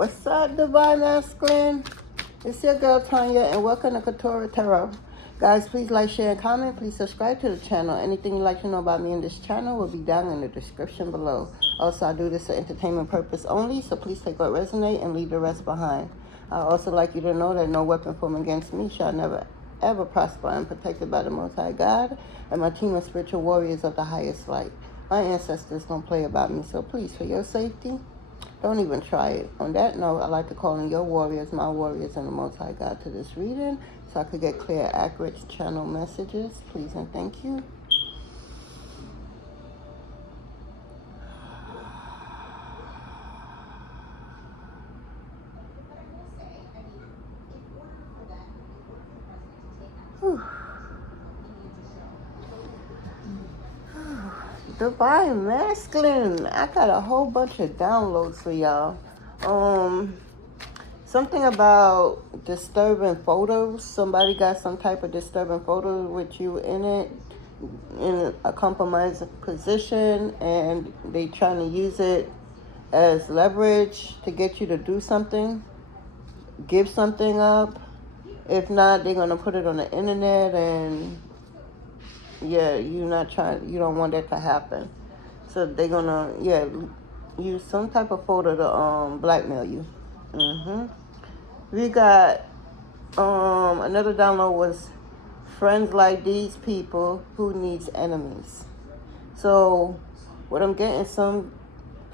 What's up, Divine Masculine? It's your girl Tanya, and welcome to Quetrah Tarot. Guys, please like, share, and comment. Please subscribe to the channel. Anything you'd like to know about me in this channel will be down in the description below. Also, I do this for entertainment purpose only, so please take what resonates and leave the rest behind. I also like you to know that no weapon formed against me shall never ever prosper. I'm protected by the Most High God and my team of spiritual warriors of the highest light. My ancestors don't play about me, so please, for your safety, don't even try it. On that note, I'd like to call in your warriors, my warriors, and the Most High God to this reading so I could get clear, accurate channel messages. Please and thank you. Divine Masculine. I got a whole bunch of downloads for y'all. Something about disturbing photos. Somebody got some type of disturbing photo with you in it, in a compromised position, and they trying to use it as leverage to get you to do something, give something up. If not, they're gonna put it on the internet, and yeah, you don't want that to happen. So they're gonna use some type of photo to blackmail you. We got another download was friends like these people who needs enemies. So what I'm getting, some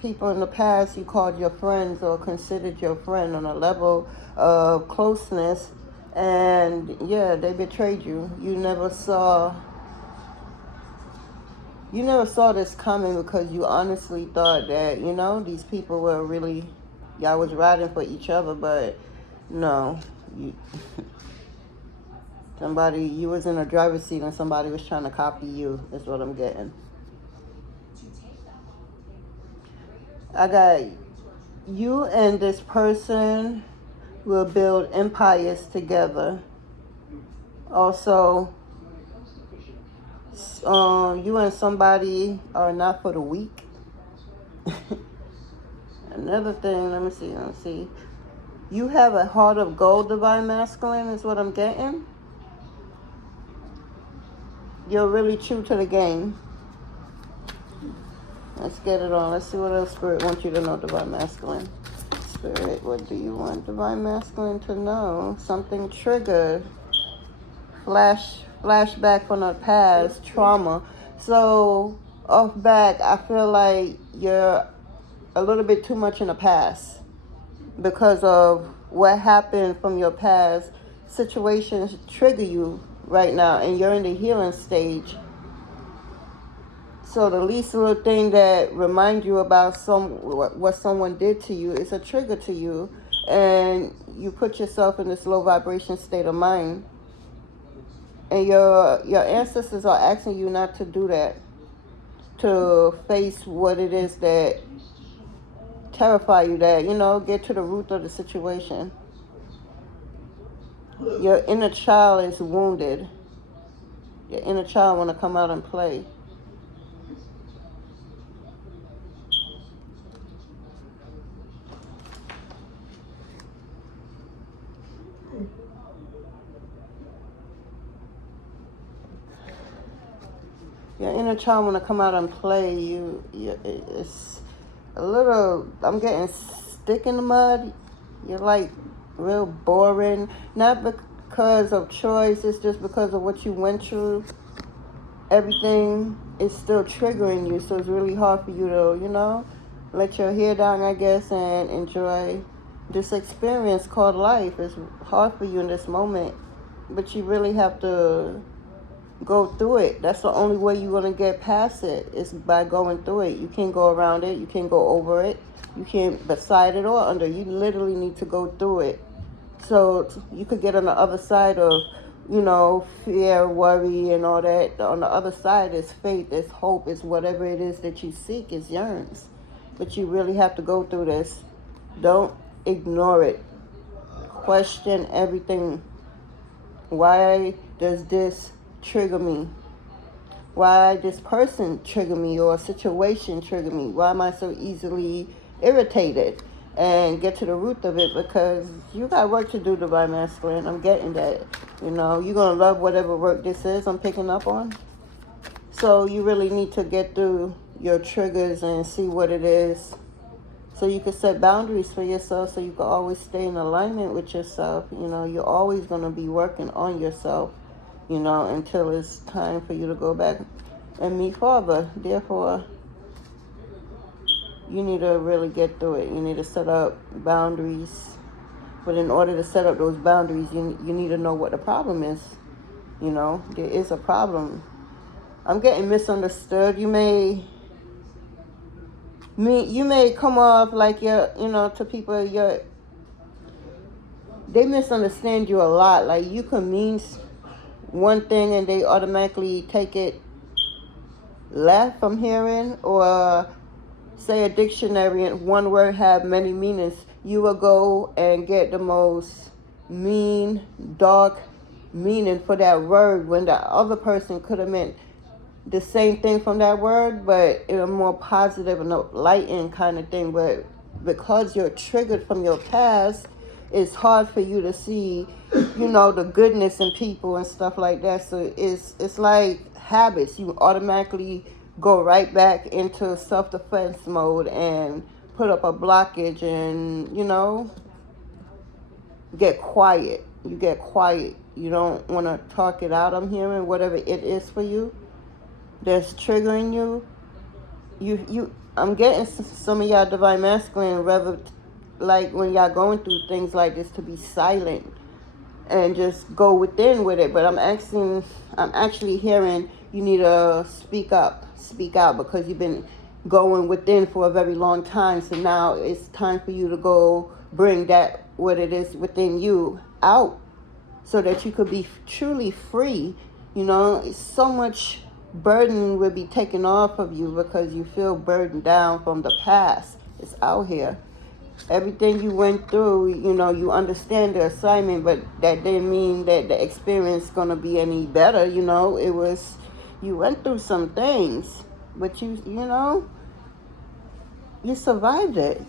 people in the past you called your friends or considered your friend on a level of closeness, and yeah, they betrayed you. You never saw this coming because you honestly thought that, these people were really, y'all was riding for each other, but no. You was in a driver's seat and somebody was trying to copy you, is what I'm getting. I got you and this person will build empires together. Also, you and somebody are not for the weak. Another thing, let me see. You have a heart of gold, Divine Masculine, is what I'm getting. You're really true to the game. Let's get it on. Let's see what else Spirit wants you to know, Divine Masculine. Spirit, what do you want Divine Masculine to know? Something triggered. Flashback from the past, trauma. So, off back, I feel like you're a little bit too much in the past because of what happened from your past. Situations trigger you right now, and you're in the healing stage. So the least little thing that reminds you about what someone did to you is a trigger to you, and you put yourself in this low vibration state of mind. And your ancestors are asking you not to do that, to face what it is that terrify you, that, get to the root of the situation. Your inner child is wounded. Your inner child want to come out and play. Your inner child want to come out and play. It's a little, I'm getting stick in the mud. You're like real boring. Not because of choice, it's just because of what you went through. Everything is still triggering you, so it's really hard for you to, let your hair down, I guess, and enjoy this experience called life. It's hard for you in this moment, but you really have to go through it. That's the only way you're going to get past it, is by going through it. You can't go around it. You can't go over it. You can't beside it or under. You literally need to go through it. So you could get on the other side of, fear, worry, and all that. On the other side is faith, is hope, is whatever it is that you seek, is yearns. But you really have to go through this. Don't ignore it. Question everything. Why does this trigger me? Why this person trigger me, or a situation trigger me? Why am I so easily irritated? and get to the root of it, because you got work to do, Divine Masculine. I'm getting that. You know, you're going to love whatever work this is I'm picking up on. So you really need to get through your triggers and see what it is, so you can set boundaries for yourself, so you can always stay in alignment with yourself. You know, you're always going to be working on yourself, you know, until it's time for you to go back and meet Father. Therefore, you need to really get through it. You need to set up boundaries. But in order to set up those boundaries, you need to know what the problem is. You know, there is a problem. I'm getting misunderstood. You may come off like you're, you know, to people, they misunderstand you a lot. Like, you can mean one thing and they automatically take it left from hearing, or say a dictionary and one word have many meanings. You will go and get the most mean, dark meaning for that word, when the other person could have meant the same thing from that word, but in a more positive and enlightened kind of thing. But because you're triggered from your past, it's hard for you to see, you know, the goodness in people and stuff like that. So it's like habits. You automatically go right back into self-defense mode and put up a blockage, and, you know, get quiet. You get quiet. You don't want to talk it out. I'm hearing whatever it is for you that's triggering you. I'm getting some of y'all Divine Masculine, rather, like, when y'all going through things like this, to be silent and just go within with it. But I'm actually hearing you need to speak out, because you've been going within for a very long time. So now it's time for you to go bring that, what it is within you, out, so that you could be truly free. You know, it's so much burden will be taken off of you, because you feel burdened down from the past. It's out here. Everything you went through, you know, you understand the assignment, but that didn't mean that the experience is going to be any better. You know, it was, you went through some things, but you know, you survived it.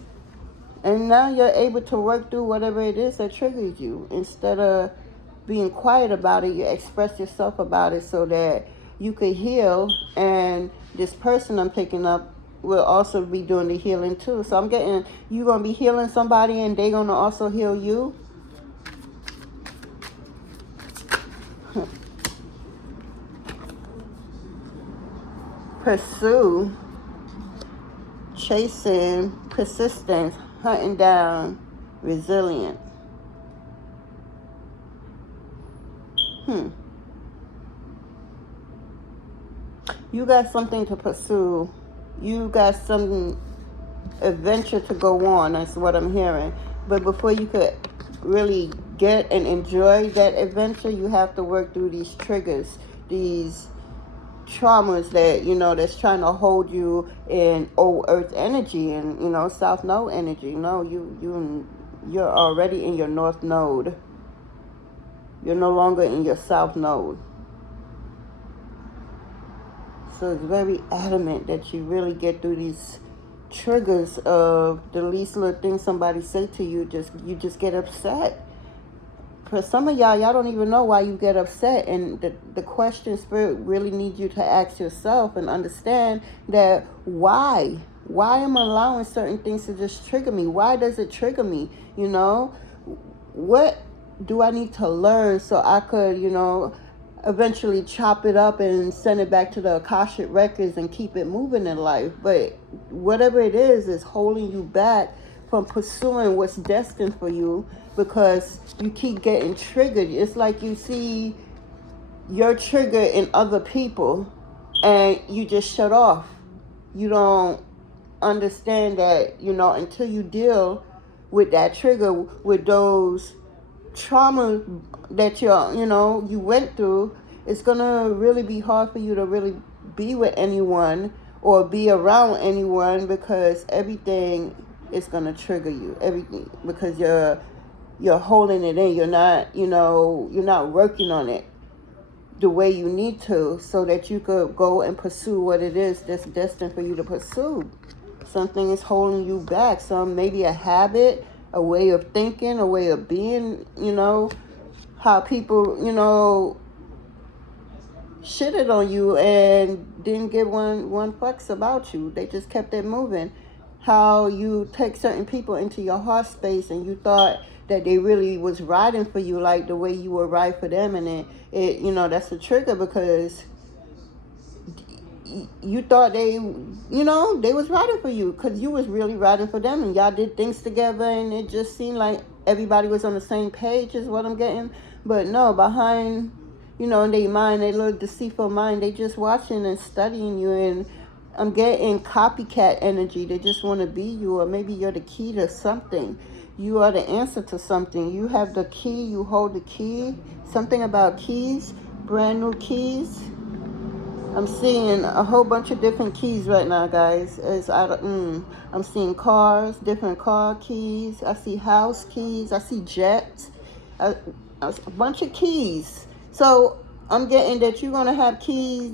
And now you're able to work through whatever it is that triggers you. Instead of being quiet about it, you express yourself about it, so that you could heal. And this person I'm picking up will also be doing the healing too. So I'm getting, you're going to be healing somebody and they're going to also heal you. Pursue, chasing, persistence, hunting down, resilient. You got something to pursue. You got some adventure to go on. That's what I'm hearing. But before you could really get and enjoy that adventure, you have to work through these triggers, these traumas that, you know, that's trying to hold you in old earth energy and, you know, south node energy. No, you're already in your north node. You're no longer in your south node. So it's very adamant that you really get through these triggers of the least little thing somebody say to you. You just get upset. For some of y'all don't even know why you get upset. And the question Spirit really needs you to ask yourself and understand that why? Why am I allowing certain things to just trigger me? Why does it trigger me? You know, what do I need to learn so I could, you know, eventually chop it up and send it back to the Akashic records and keep it moving in life? But whatever it is holding you back from pursuing what's destined for you, because you keep getting triggered. It's like you see your trigger in other people and you just shut off. You don't understand that, you know, until you deal with that trigger, with those trauma that you went through, it's gonna really be hard for you to really be with anyone or be around anyone, because everything is gonna trigger you. Everything, because you're holding it in. You're not working on it the way you need to, so that you could go and pursue what it is that's destined for you to pursue. Something is holding you back. Maybe a habit, a way of thinking, a way of being, how people, shitted on you and didn't give one fucks about you. They just kept it moving. How you take certain people into your heart space and you thought that they really was riding for you like the way you were ride for them, and it that's a trigger because you thought they was riding for you because you was really riding for them and y'all did things together, and it just seemed like everybody was on the same page is what I'm getting. But no, behind in their mind, their little deceitful mind, they just watching and studying you, and I'm getting copycat energy. They just want to be you, or maybe you're the key to something. You are the answer to something. You have the key, you hold the key. Something about keys, brand new keys. I'm seeing a whole bunch of different keys right now, guys. I'm seeing cars, different car keys. I see house keys. I see jets. A bunch of keys. So I'm getting that you're gonna have keys.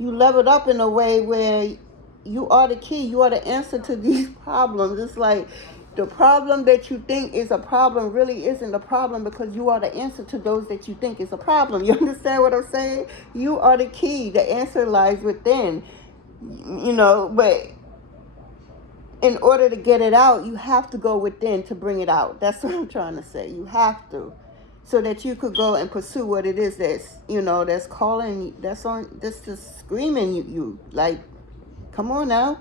You leveled up in a way where you are the key. You are the answer to these problems. It's like the problem that you think is a problem really isn't a problem because you are the answer to those that you think is a problem. You understand what I'm saying? You are the key. The answer lies within. But in order to get it out, you have to go within to bring it out. That's what I'm trying to say. You have to. So that you could go and pursue what it is that's calling, that's just screaming you. Like, come on now.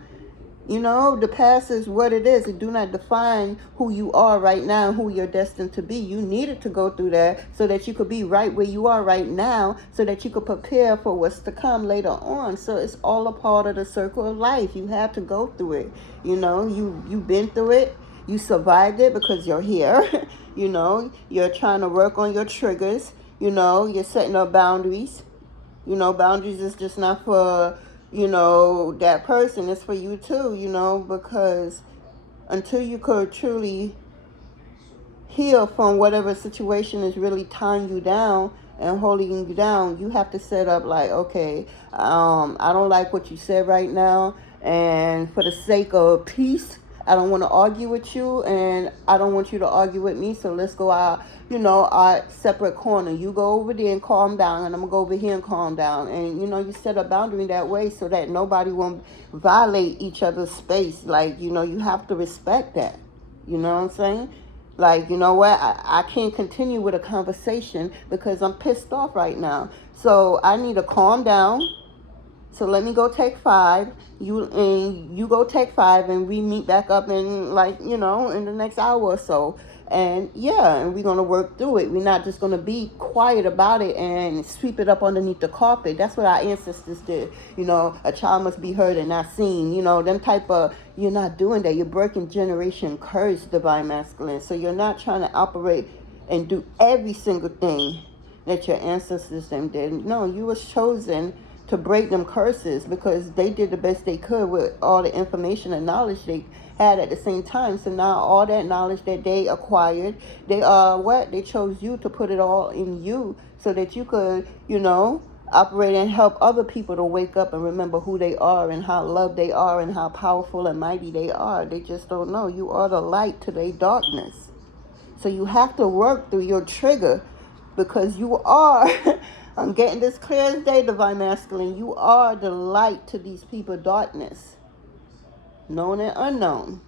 The past is what it is. It do not define who you are right now and who you're destined to be. You needed to go through that so that you could be right where you are right now, so that you could prepare for what's to come later on. So it's all a part of the circle of life. You have to go through it. You've been through it. You survived it because you're here. You're trying to work on your triggers. You're setting up boundaries. Boundaries is just not for that person, is for you too, because until you could truly heal from whatever situation is really tying you down and holding you down, you have to set up like, okay, I don't like what you said right now, and for the sake of peace, I don't want to argue with you, and I don't want you to argue with me, so let's go out, our separate corner. You go over there and calm down, and I'm going to go over here and calm down. And, you set a boundary that way so that nobody won't violate each other's space. Like, you have to respect that. You know what I'm saying? Like, you know what? I can't continue with a conversation because I'm pissed off right now. So I need to calm down. So let me go take 5. You go take 5, and we meet back up in in the next hour or so. And and we're gonna work through it. We're not just gonna be quiet about it and sweep it up underneath the carpet. That's what our ancestors did. A child must be heard and not seen. Them type of, you're not doing that. You're breaking generation curse, divine masculine. So you're not trying to operate and do every single thing that your ancestors them did. No, you was chosen to break them curses because they did the best they could with all the information and knowledge they had at the same time. So now all that knowledge that they acquired, they chose you to put it all in you so that you could, operate and help other people to wake up and remember who they are and how loved they are and how powerful and mighty they are. They just don't know. You are the light to their darkness. So you have to work through your trigger because you are I'm getting this clear as day, divine masculine. You are the light to these people's darkness, known and unknown.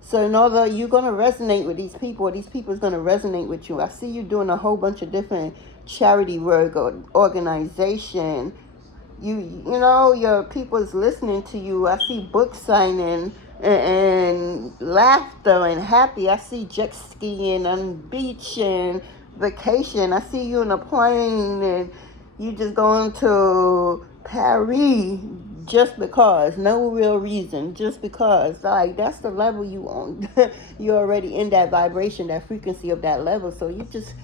So in order, you're going to resonate with these people, or these people is going to resonate with you. I see you doing a whole bunch of different charity work or organization. Your people is listening to you. I see book signing and laughter and happy. I see jet skiing on beach and vacation. I see you in a plane and you just going to Paris just because, no real reason, just because. Like, that's the level you on. You're already in that vibration, that frequency of that level. So you just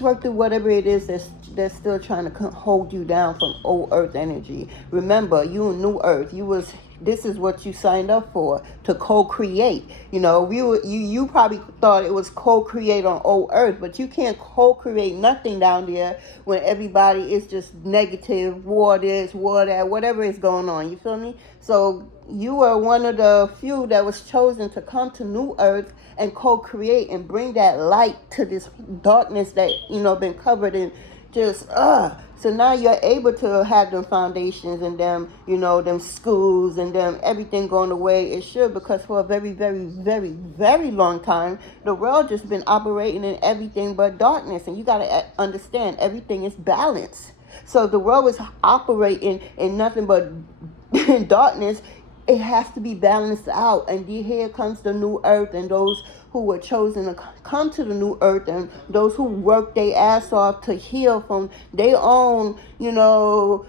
work through whatever it is that's they're still trying to hold you down from old earth energy. Remember, you in new earth. This is what you signed up for, to co-create. You know, you probably thought it was co-create on old earth, but you can't co-create nothing down there when everybody is just negative, war this, war that, whatever is going on. You feel me? So you were one of the few that was chosen to come to new earth and co-create and bring that light to this darkness that, you know, been covered in just so now you're able to have them foundations and them, you know, them schools and them everything going the way it should, because for a very, very, very, very long time the world just been operating in everything but darkness. And you got to understand, everything is balanced. So if the world was operating in nothing but darkness, it has to be balanced out. And here comes the new earth, and those who were chosen to come to the new earth, and those who worked their ass off to heal from their own, you know,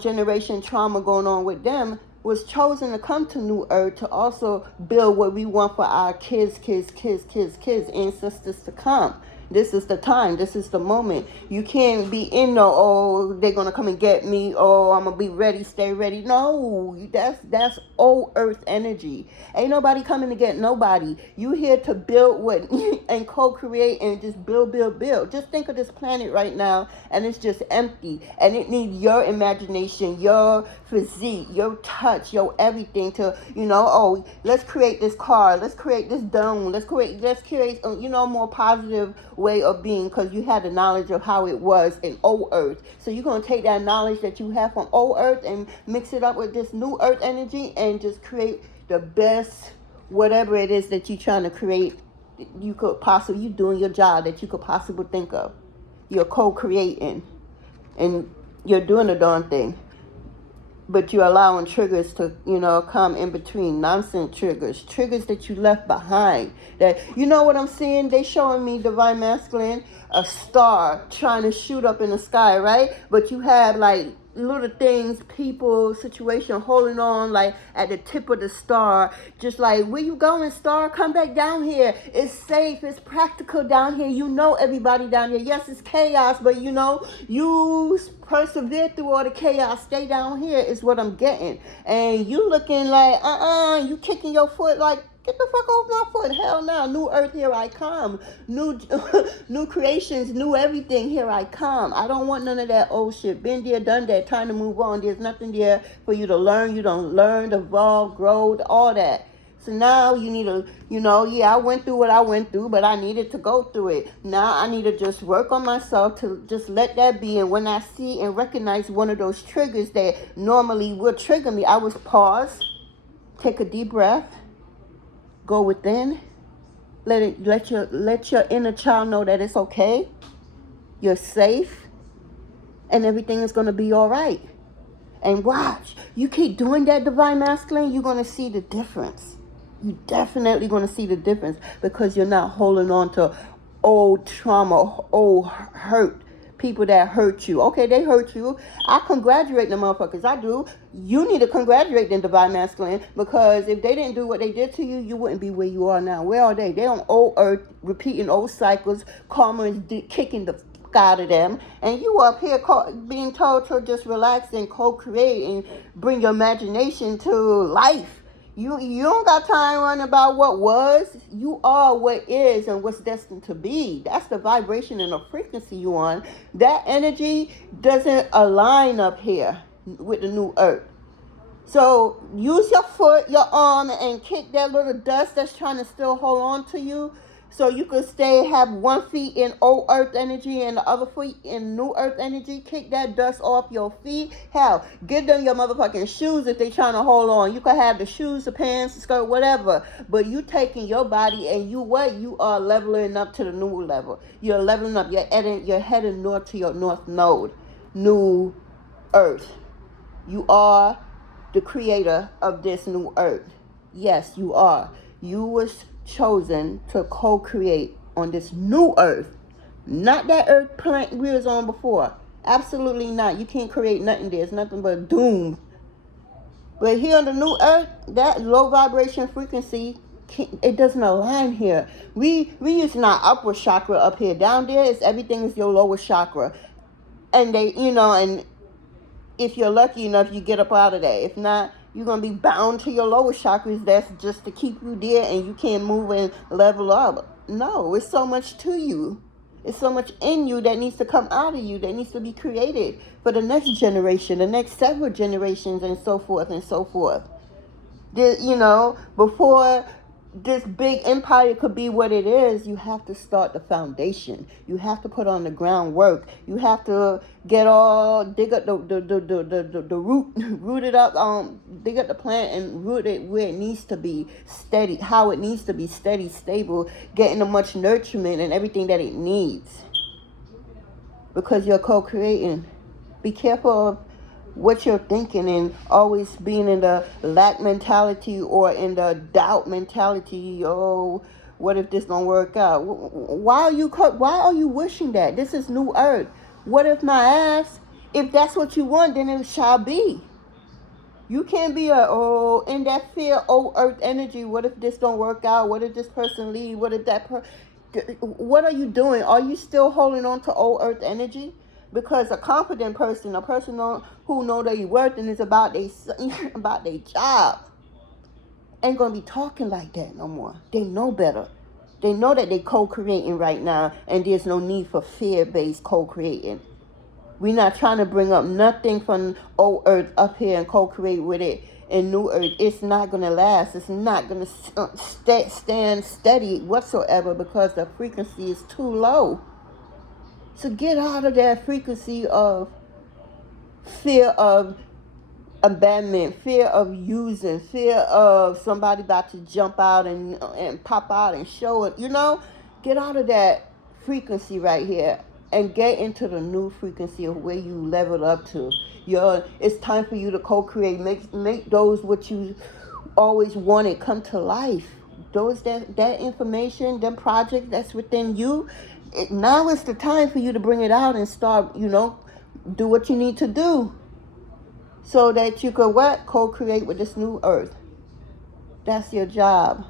generation trauma going on with them, was chosen to come to new earth to also build what we want for our kids, ancestors to come. This is the time. This is the moment. You can't be in the, oh, they're going to come and get me. Oh, I'm going to be ready, stay ready. No, that's old earth energy. Ain't nobody coming to get nobody. You here to build what and co-create and just build. Just think of this planet right now, and it's just empty. And it needs your imagination, your physique, your touch, your everything to, you know, oh, let's create this car. Let's create this dome. Let's create, you know, more positive way of being, because you had the knowledge of how it was in old earth. So you're going to take that knowledge that you have from old earth and mix it up with this new earth energy and just create the best whatever it is that you're trying to create. You doing your job that you could possibly think of. You're co-creating and you're doing the darn thing. But you're allowing triggers to, you know, come in between. Nonsense triggers that you left behind. That, you know what I'm seeing? They showing me Divine Masculine, a star trying to shoot up in the sky, right? But you have like little things, people, situation holding on like at the tip of the star. Just like, where you going, star? Come back down here. It's safe. It's practical down here. You know everybody down here. Yes, it's chaos, but you know, you persevere through all the chaos. Stay down here is what I'm getting. And you looking like, you kicking your foot like, get the fuck off my foot. Hell no. New earth, here I come. New creations, new everything, here I come. I don't want none of that old shit. Been there, done that. Time to move on. There's nothing there for you to learn. You don't learn, evolve, grow, all that. So now you need to, you know, yeah, I went through what I went through, but I needed to go through it. Now I need to just work on myself to just let that be. And when I see and recognize one of those triggers that normally would trigger me, I would pause, take a deep breath, go within, let your inner child know that it's okay, you're safe, and everything is going to be all right. And watch, you keep doing that, Divine Masculine, you're going to see the difference. You definitely going to see the difference, because you're not holding on to old trauma, old hurt, people that hurt you. Okay, they hurt you. I congratulate the motherfuckers. I do. You need to congratulate them, Divine Masculine, because if they didn't do what they did to you, you wouldn't be where you are now. Where are they? They're on old earth, repeating old cycles. Karma is kicking the fuck out of them. And you up here being told to just relax and co-create and bring your imagination to life. You don't got time running about what was. You are what is and what's destined to be. That's the vibration and the frequency you on. That energy doesn't align up here with the new earth. So use your foot, your arm, and kick that little dust that's trying to still hold on to you, so you could have 1 foot in old earth energy and the other foot in new earth energy. Kick that dust off your feet. Hell, give them your motherfucking shoes if they trying to hold on. You could have the shoes, the pants, the skirt, whatever. But you taking your body and you are leveling up to the new level. You're leveling up. You're heading north to your north node. New earth. You are the creator of this new earth. Yes, you are. You was chosen to co-create on this new earth, not that earth planet we was on before. Absolutely not. You can't create nothing there. It's nothing but doom. But here on the new earth, that low vibration frequency, it doesn't align here. We using our upper chakra up here. Down there is everything is your lower chakra. And they, and if you're lucky enough, you get up out of that. If not, you're going to be bound to your lower chakras. That's just to keep you there and you can't move and level up. No, it's so much to you. It's so much in you that needs to come out of you, that needs to be created for the next generation, the next several generations, and so forth and so forth. Before this big empire could be what it is, you have to start the foundation. You have to put on the groundwork. You have to dig up the root it up, dig up the plant and root it where it needs to be steady, how it needs to be steady, stable, getting the much nurturement and everything that it needs. Because you're co-creating. Be careful of what you're thinking and always being in the lack mentality or in the doubt mentality. Oh, what if this don't work out? Why are you wishing that? This is new earth. What if my ass? If that's what you want, then it shall be. You can't be in that fear, earth energy. What if this don't work out? What if this person leave? What if that what are you doing? Are you still holding on to old earth energy? Because a confident person, a person who know their worth and is about their job, ain't gonna be talking like that no more. They know better. They know that they co-creating right now, and there's no need for fear-based co-creating. We're not trying to bring up nothing from old earth up here and co-create with it in new earth. It's not gonna last. It's not gonna stand steady whatsoever because the frequency is too low. So get out of that frequency of fear of abandonment, fear of using, fear of somebody about to jump out and pop out and show it. Get out of that frequency right here and get into the new frequency of where you leveled up to. It's time for you to co-create. Make those what you always wanted come to life. Those that information, them projects that's within you. Now is the time for you to bring it out and start, do what you need to do so that you could co-create with this new earth. That's your job.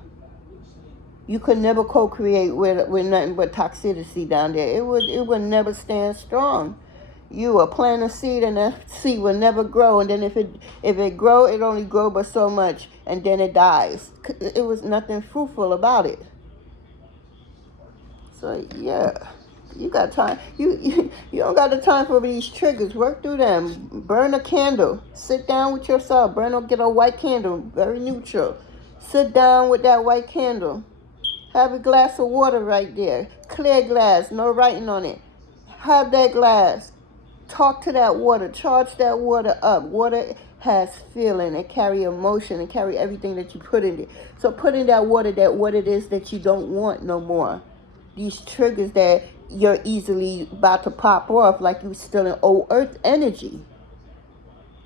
You could never co-create with nothing but toxicity down there. It would never stand strong. You will plant a seed and that seed will never grow. And then if it grow, it only grow but so much, and then it dies. It was nothing fruitful about it. So yeah, you got time. You don't got the time for these triggers. Work through them. Burn a candle. Sit down with yourself. Get a white candle, very neutral. Sit down with that white candle. Have a glass of water right there. Clear glass, no writing on it. Have that glass. Talk to that water. Charge that water up. Water has feeling. It carry emotion. It carry everything that you put in it. So put in that water what it is that you don't want no more. These triggers that you're easily about to pop off like you're still in old earth energy.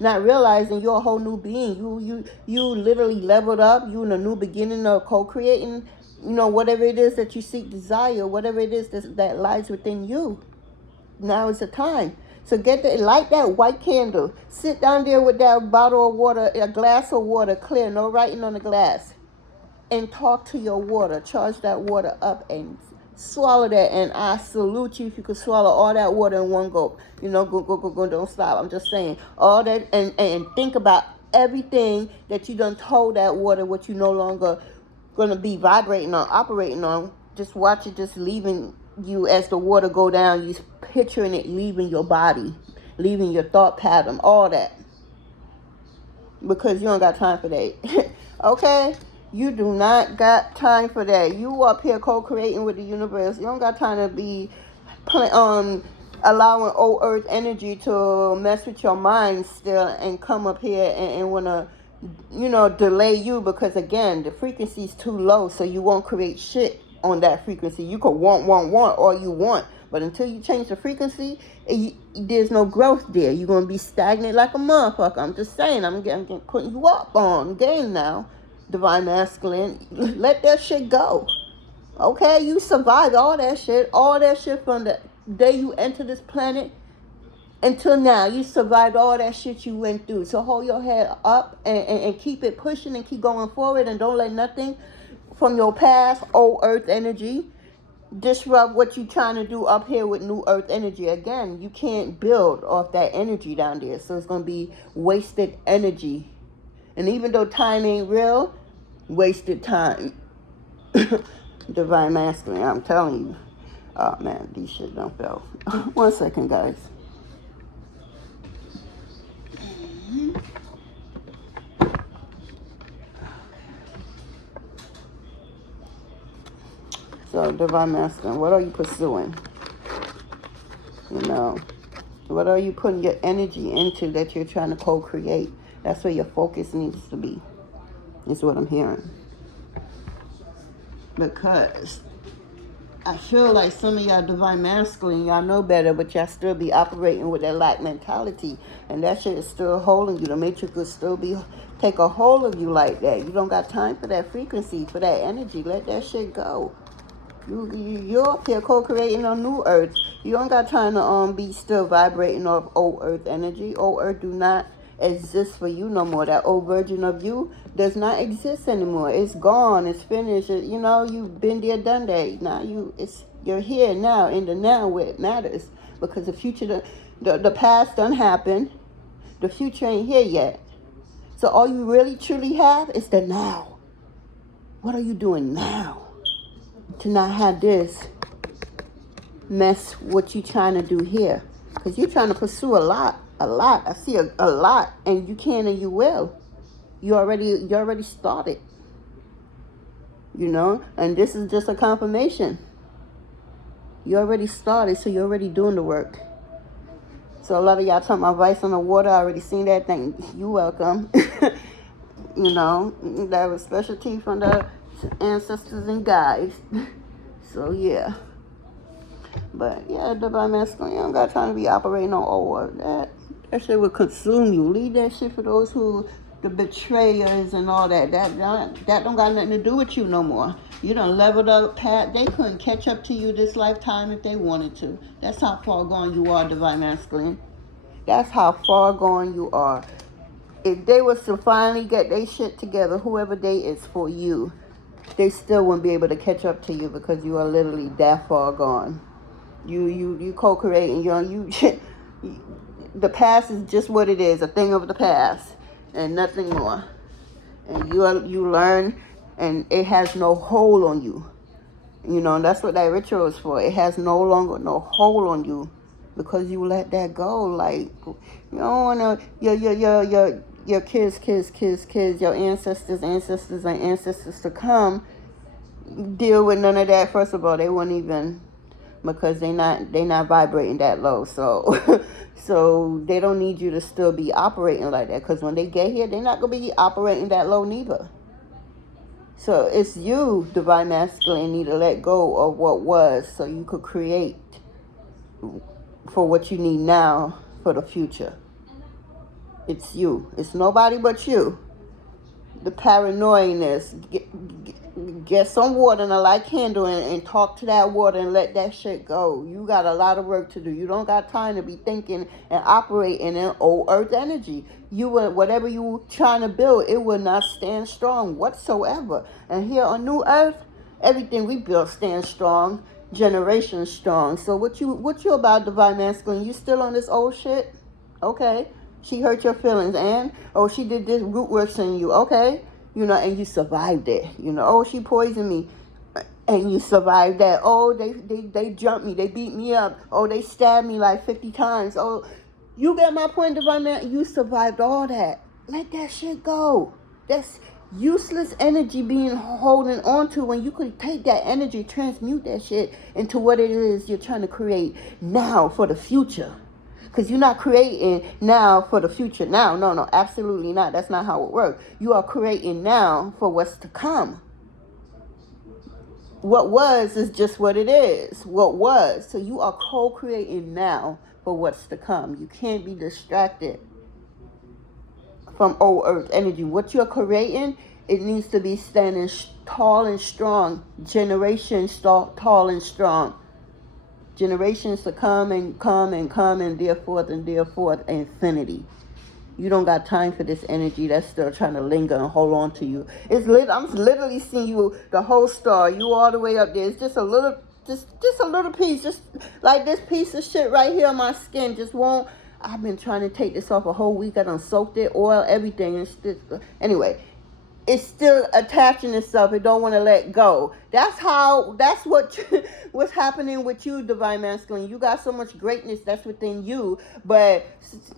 Not realizing you're a whole new being. You literally leveled up. You in a new beginning of co-creating, whatever it is that you seek, desire, whatever it is that lies within you. Now is the time. So light that white candle. Sit down there with that bottle of water, a glass of water, clear, no writing on the glass. And talk to your water. Charge that water up and swallow that. And I salute you if you could swallow all that water in one go. Go, don't stop. I'm just saying. All that, and think about everything that you done told that water, what you no longer going to be vibrating on, operating on. Just watch it just leaving you as the water go down. You picturing it leaving your body, leaving your thought pattern, all that. Because you don't got time for that. Okay? You do not got time for that. You up here co-creating with the universe. You don't got time to be allowing old earth energy to mess with your mind still and come up here and want to, delay you. Because, again, the frequency is too low, so you won't create shit on that frequency. You could want all you want. But until you change the frequency, there's no growth there. You're going to be stagnant like a motherfucker. I'm just saying. I'm putting you up on game now. Divine Masculine, let that shit go. Okay, you survived all that shit from the day you entered this planet until now. You survived all that shit you went through. So hold your head up and keep it pushing and keep going forward, and don't let nothing from your past, old earth energy, disrupt what you're trying to do up here with new earth energy. Again, you can't build off that energy down there. So it's going to be wasted energy. And even though time ain't real, wasted time. Divine masculine, I'm telling you. Oh man, these shit don't feel. 1 second, guys. So, divine masculine, what are you pursuing? You know, what are you putting your energy into that you're trying to co-create? That's where your focus needs to be, is what I'm hearing. Because I feel like some of y'all divine masculine, y'all know better, but y'all still be operating with that lack mentality. And that shit is still holding you. The matrix will still be take a hold of you like that. You don't got time for that frequency, for that energy. Let that shit go. You're up here co-creating on new earth. You don't got time to be still vibrating off old earth energy. Old earth do not exist for you no more. That old version of you does not exist anymore. It's gone. It's finished. You know, you've been there, done that. Now you're here now, in the now where it matters. Because the future, the past done happened. The future ain't here yet. So all you really truly have is the now. What are you doing now to not have this mess what you trying to do here? Because you're trying to pursue a lot. I see a lot, and you can and you will. You already started. You know, and this is just a confirmation. You already started, so you're already doing the work. So a lot of y'all talking about vice on the water. I already seen that thing. You welcome. You know, that was specialty from the ancestors and guides. So yeah. But yeah, divine masculine, you don't got time to be operating on old. That shit will consume you. Leave that shit for those who, the betrayers and all that. That don't got nothing to do with you no more. You done leveled up, Pat. They couldn't catch up to you this lifetime if they wanted to. That's how far gone you are, divine masculine. That's how far gone you are. If they was to finally get their shit together, whoever they is for you, they still wouldn't be able to catch up to you because you are literally that far gone. You co-creating, you the past is just what it is, a thing of the past and nothing more. And you learn, and it has no hold on you. You know, and that's what that ritual is for. It has no longer no hold on you because you let that go. Like, you don't want to your kids, your ancestors to come deal with none of that. First of all, they wouldn't even, because they not vibrating that low. So so they don't need you to still be operating like that, because when they get here, they're not gonna be operating that low neither. So it's you, divine masculine, need to let go of what was so you could create for what you need now for the future. It's you. It's nobody but you. The paranoidness. Get some water and a light candle and talk to that water and let that shit go. You got a lot of work to do. You don't got time to be thinking and operating in old earth energy. Whatever you trying to build, it will not stand strong whatsoever. And here on new earth, everything we build stands strong, generations strong. So what you about, divine masculine? You still on this old shit? Okay. She hurt your feelings, and she did this root work in you. Okay. You know, and you survived it. You know, she poisoned me, and you survived that. Oh, they jumped me. They beat me up. Oh, they stabbed me like 50 times. Oh, you get my point, divine man. You survived all that. Let that shit go. That's useless energy being holding on to, when you could take that energy, transmute that shit into what it is you're trying to create now for the future. Because you're not creating now for the future. Now, no, absolutely not. That's not how it works. You are creating now for what's to come. What was is just what it is. What was. So you are co-creating now for what's to come. You can't be distracted from old earth energy. What you're creating, it needs to be standing tall and strong. Generations tall and strong. Generations to come and come and come and dear forth infinity. You don't got time for this energy that's still trying to linger and hold on to you. I'm literally seeing you, the whole star, you all the way up there. It's just a little just a little piece, just like this piece of shit right here on my skin just won't. I've been trying to take this off a whole week. I done soaked it, oil, everything. Anyway, it's still attaching itself. It don't want to let go. That's what's happening with you, Divine Masculine. You got so much greatness that's within you, but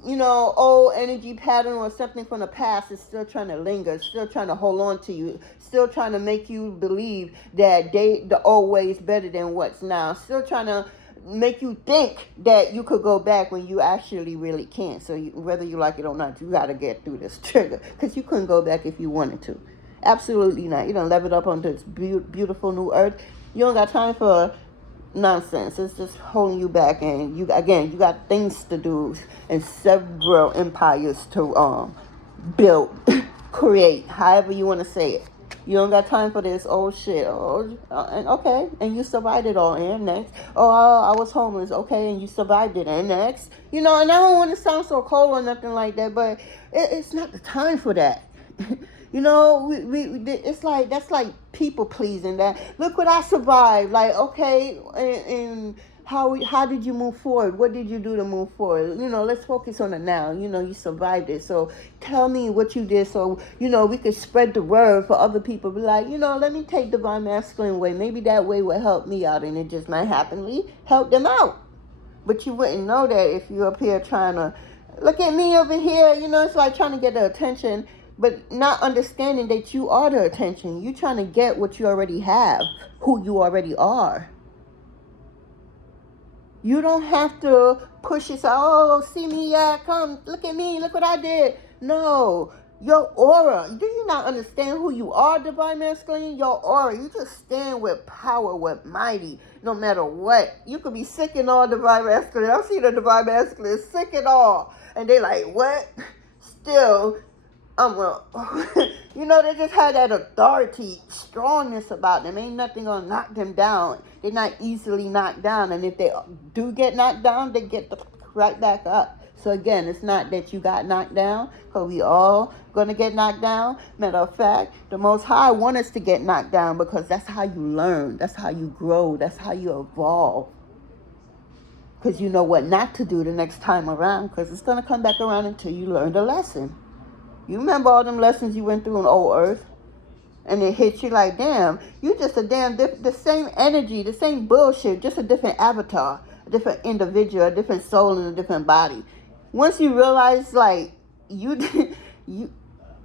old energy pattern or something from the past is still trying to linger, still trying to hold on to you, still trying to make you believe that the old way is better than what's now, still trying to make you think that you could go back when you actually really can't. So whether you like it or not, you got to get through this trigger, because you couldn't go back if you wanted to. Absolutely not. You don't level up on this beautiful new earth. You don't got time for nonsense. It's just holding you back, and you got things to do and several empires to build, create, however you want to say it. You don't got time for this old shit. And you survived it all. And next, I was homeless. Okay, and you survived it. And next, and I don't want to sound so cold or nothing like that, but it's not the time for that. It's like, that's like people pleasing. That look what I survived. Like, okay, and how did you move forward? What did you do to move forward? Let's focus on the now. You survived it. So tell me what you did, so we could spread the word for other people. Be like, let me take Divine Masculine way. Maybe that way will help me out, and it just might happenly help them out. But you wouldn't know that if you're up here trying to look at me over here. It's like trying to get the attention, but not understanding that you are the attention. You're trying to get what you already have, who you already are. You don't have to push yourself. See me, yeah, come, look at me, look what I did. No, your aura. Do you not understand who you are, Divine Masculine? Your aura. You just stand with power, with mighty, no matter what. You could be sick and all, Divine Masculine. I've seen a Divine Masculine sick and all, and they like, what? Still, they just had that authority, strongness about them. Ain't nothing gonna knock them down. They're not easily knocked down. And if they do get knocked down, they get right back up. So again, it's not that you got knocked down, because we all gonna get knocked down. Matter of fact, the Most High want us to get knocked down, because that's how you learn. That's how you grow. That's how you evolve. Because you know what not to do the next time around, because it's gonna come back around until you learn the lesson. You remember all them lessons you went through on old earth? And it hit you like, damn, you just the same energy, the same bullshit, just a different avatar, a different individual, a different soul in a different body. Once you realize, like, you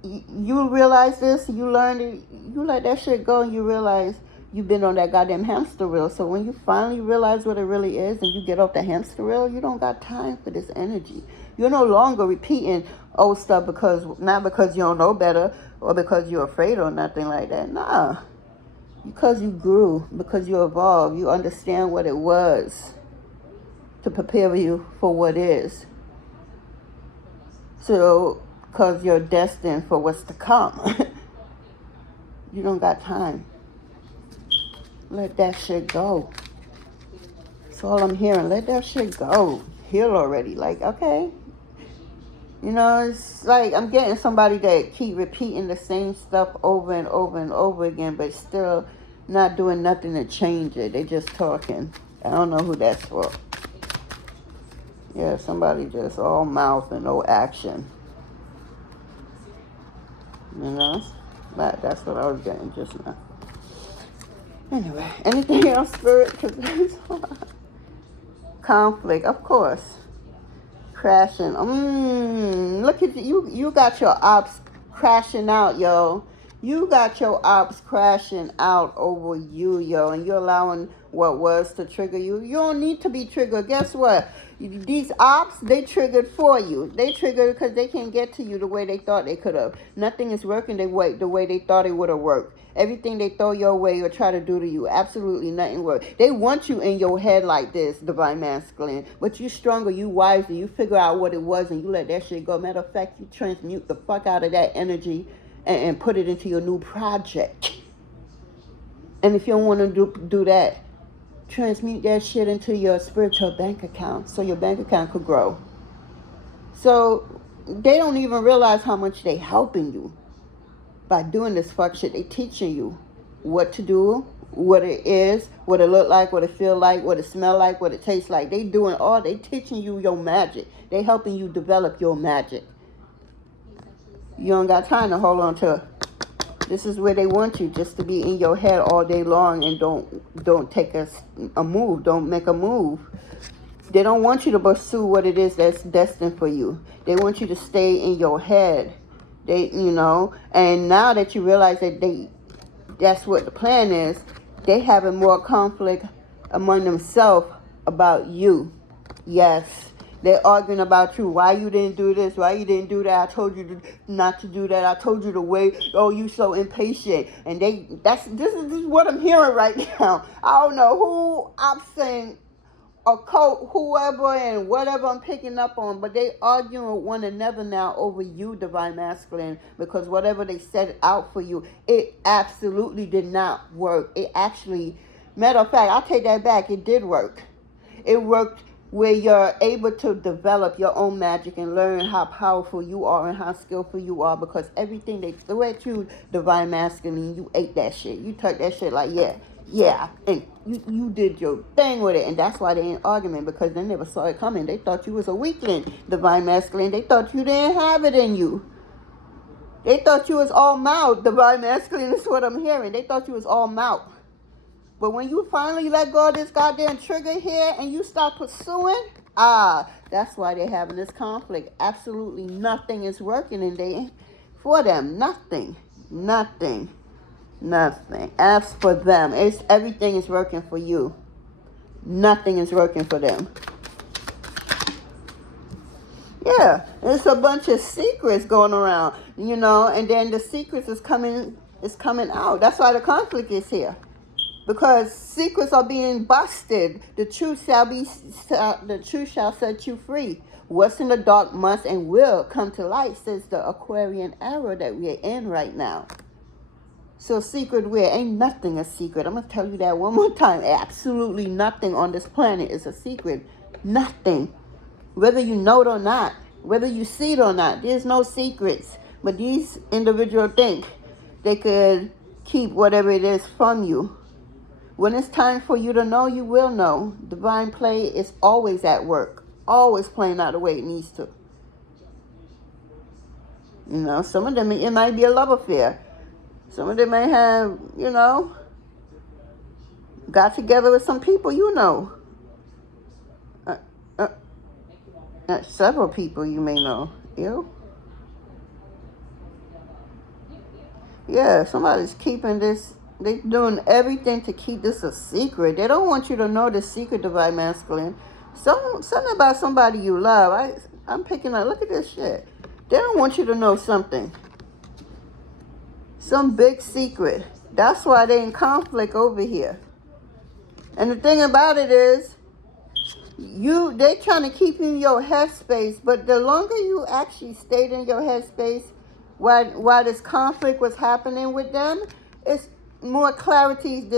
realize this, you learn it, you let that shit go, and you realize you've been on that goddamn hamster wheel. So when you finally realize what it really is, and you get off the hamster wheel, you don't got time for this energy. You're no longer repeating old stuff not because you don't know better or because you're afraid or nothing like that. Nah. Because you grew, because you evolved, you understand what it was to prepare you for what is. So, because you're destined for what's to come. You don't got time. Let that shit go. That's all I'm hearing. Let that shit go. Heal already. Like, okay. It's like I'm getting somebody that keep repeating the same stuff over and over and over again, but still not doing nothing to change it. They just talking. I don't know who that's for. Yeah, somebody just all mouth and no action. That's what I was getting just now. Anyway, anything else, Spirit? Conflict, of course. Crashing. Look at you got your ops crashing out, yo. You got your ops crashing out over you, yo, and you're allowing what was to trigger you. You don't need to be triggered. Guess what? These ops, they triggered for you. They triggered because they can't get to you the way they thought they could have. Nothing is working the way they thought it would have worked. Everything they throw your way or try to do to you, absolutely nothing works. They want you in your head like this, Divine Masculine. But you stronger, you wiser, you figure out what it was and you let that shit go. Matter of fact, you transmute the fuck out of that energy and put it into your new project. And if you don't want to do that, transmute that shit into your spiritual bank account so your bank account could grow. So they don't even realize how much they helping you. By doing this fuck shit, they teaching you what to do, what it is, what it look like, what it feel like, what it smell like, what it tastes like. They teaching you your magic. They helping you develop your magic. You don't got time to hold on to. This is where they want you, just to be in your head all day long and don't take a move. Don't make a move. They don't want you to pursue what it is that's destined for you. They want you to stay in your head. And now that you realize that that's what the plan is, they having more conflict among themselves about you. Yes. They're arguing about you. Why you didn't do this? Why you didn't do that? I told you not to do that. I told you to wait. Oh, you so impatient. And this is what I'm hearing right now. I don't know who I'm saying, or whoever and whatever I'm picking up on, but they arguing with one another now over you, Divine Masculine, because whatever they set out for you, it absolutely did not work. It actually, matter of fact, I'll take that back. It did work. It worked where you're able to develop your own magic and learn how powerful you are and how skillful you are, because everything they threw at you, Divine Masculine, you ate that shit. You took that shit like, yeah, and you did your thing with it, and that's why they in argument, because they never saw it coming. They thought you was a weakling, Divine Masculine. They thought you didn't have it in you. They thought you was all mouth, Divine Masculine. That's what I'm hearing. They thought you was all mouth. But when you finally let go of this goddamn trigger here and you start pursuing, that's why they're having this conflict. Absolutely nothing is working for them. Nothing. As for them, everything is working for you. Nothing is working for them. Yeah, there's a bunch of secrets going around, and then the secrets is coming out. That's why the conflict is here. Because secrets are being busted. The truth shall set you free. What's in the dark must and will come to light, says the Aquarian era that we're in right now. So secret where? Ain't nothing a secret. I'm going to tell you that one more time. Absolutely nothing on this planet is a secret. Nothing. Whether you know it or not. Whether you see it or not. There's no secrets. But these individuals think they could keep whatever it is from you. When it's time for you to know, you will know. Divine play is always at work. Always playing out the way it needs to. Some of them, it might be a love affair. Some of them may have, got together with some people, several people you may know. Yeah, somebody's keeping this. They're doing everything to keep this a secret. They don't want you to know the secret, Divine Masculine. Something about somebody you love. I'm picking up. Look at this shit. They don't want you to know something. Some big secret. That's why they're in conflict over here. And the thing about it is, they trying to keep you in your headspace, but the longer you actually stayed in your headspace while this conflict was happening with them, it's more clarity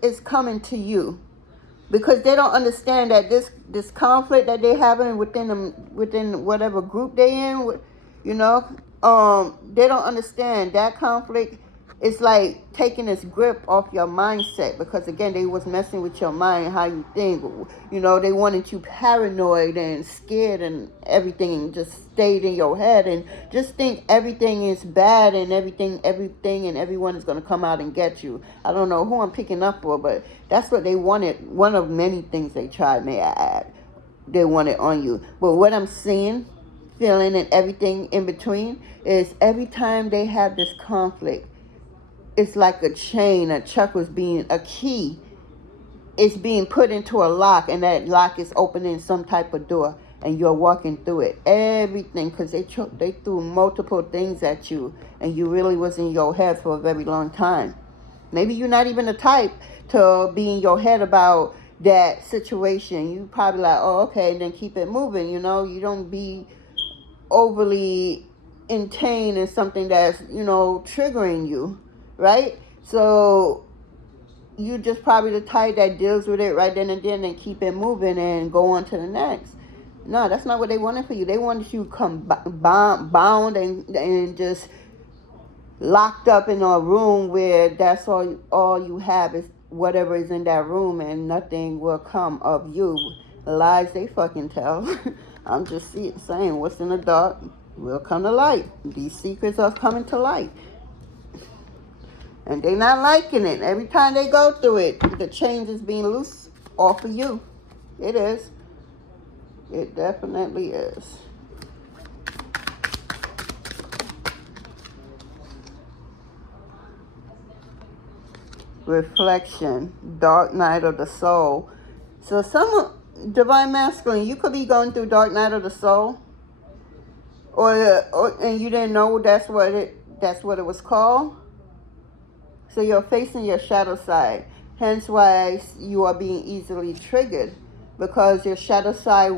is coming to you, because they don't understand that this conflict that they're having within whatever group they in, they don't understand that conflict. It's like taking its grip off your mindset, because again, they was messing with your mind, how you think. They wanted you paranoid and scared and everything, and just stayed in your head and just think everything is bad and everything and everyone is going to come out and get you. I don't know who I'm picking up for, but that's what they wanted. One of many things they tried, may I add. They wanted on you. But what I'm seeing, feeling, and everything in between is every time they have this conflict, it's like a chain, a key. It's being put into a lock, and that lock is opening some type of door, and you're walking through it. Everything, because they threw multiple things at you, and you really was in your head for a very long time. Maybe you're not even the type to be in your head about that situation. You probably like, oh, okay, and then keep it moving. You don't be overly intent in something that's, triggering you. Right? So you just probably the type that deals with it right then and then and keep it moving and go on to the next. No, that's not what they wanted for you. They wanted you bound and just locked up in a room where that's all you have is whatever is in that room, and nothing will come of you. Lies they fucking tell. I'm just saying, what's in the dark will come to light. These secrets are coming to light. And they're not liking it. Every time they go through it, the change is being loose off of you. It is. It definitely is. Reflection, dark night of the soul. So some divine masculine, you could be going through dark night of the soul, or and you didn't know that's what it was called. So you're facing your shadow side. Hence why you are being easily triggered, because your shadow side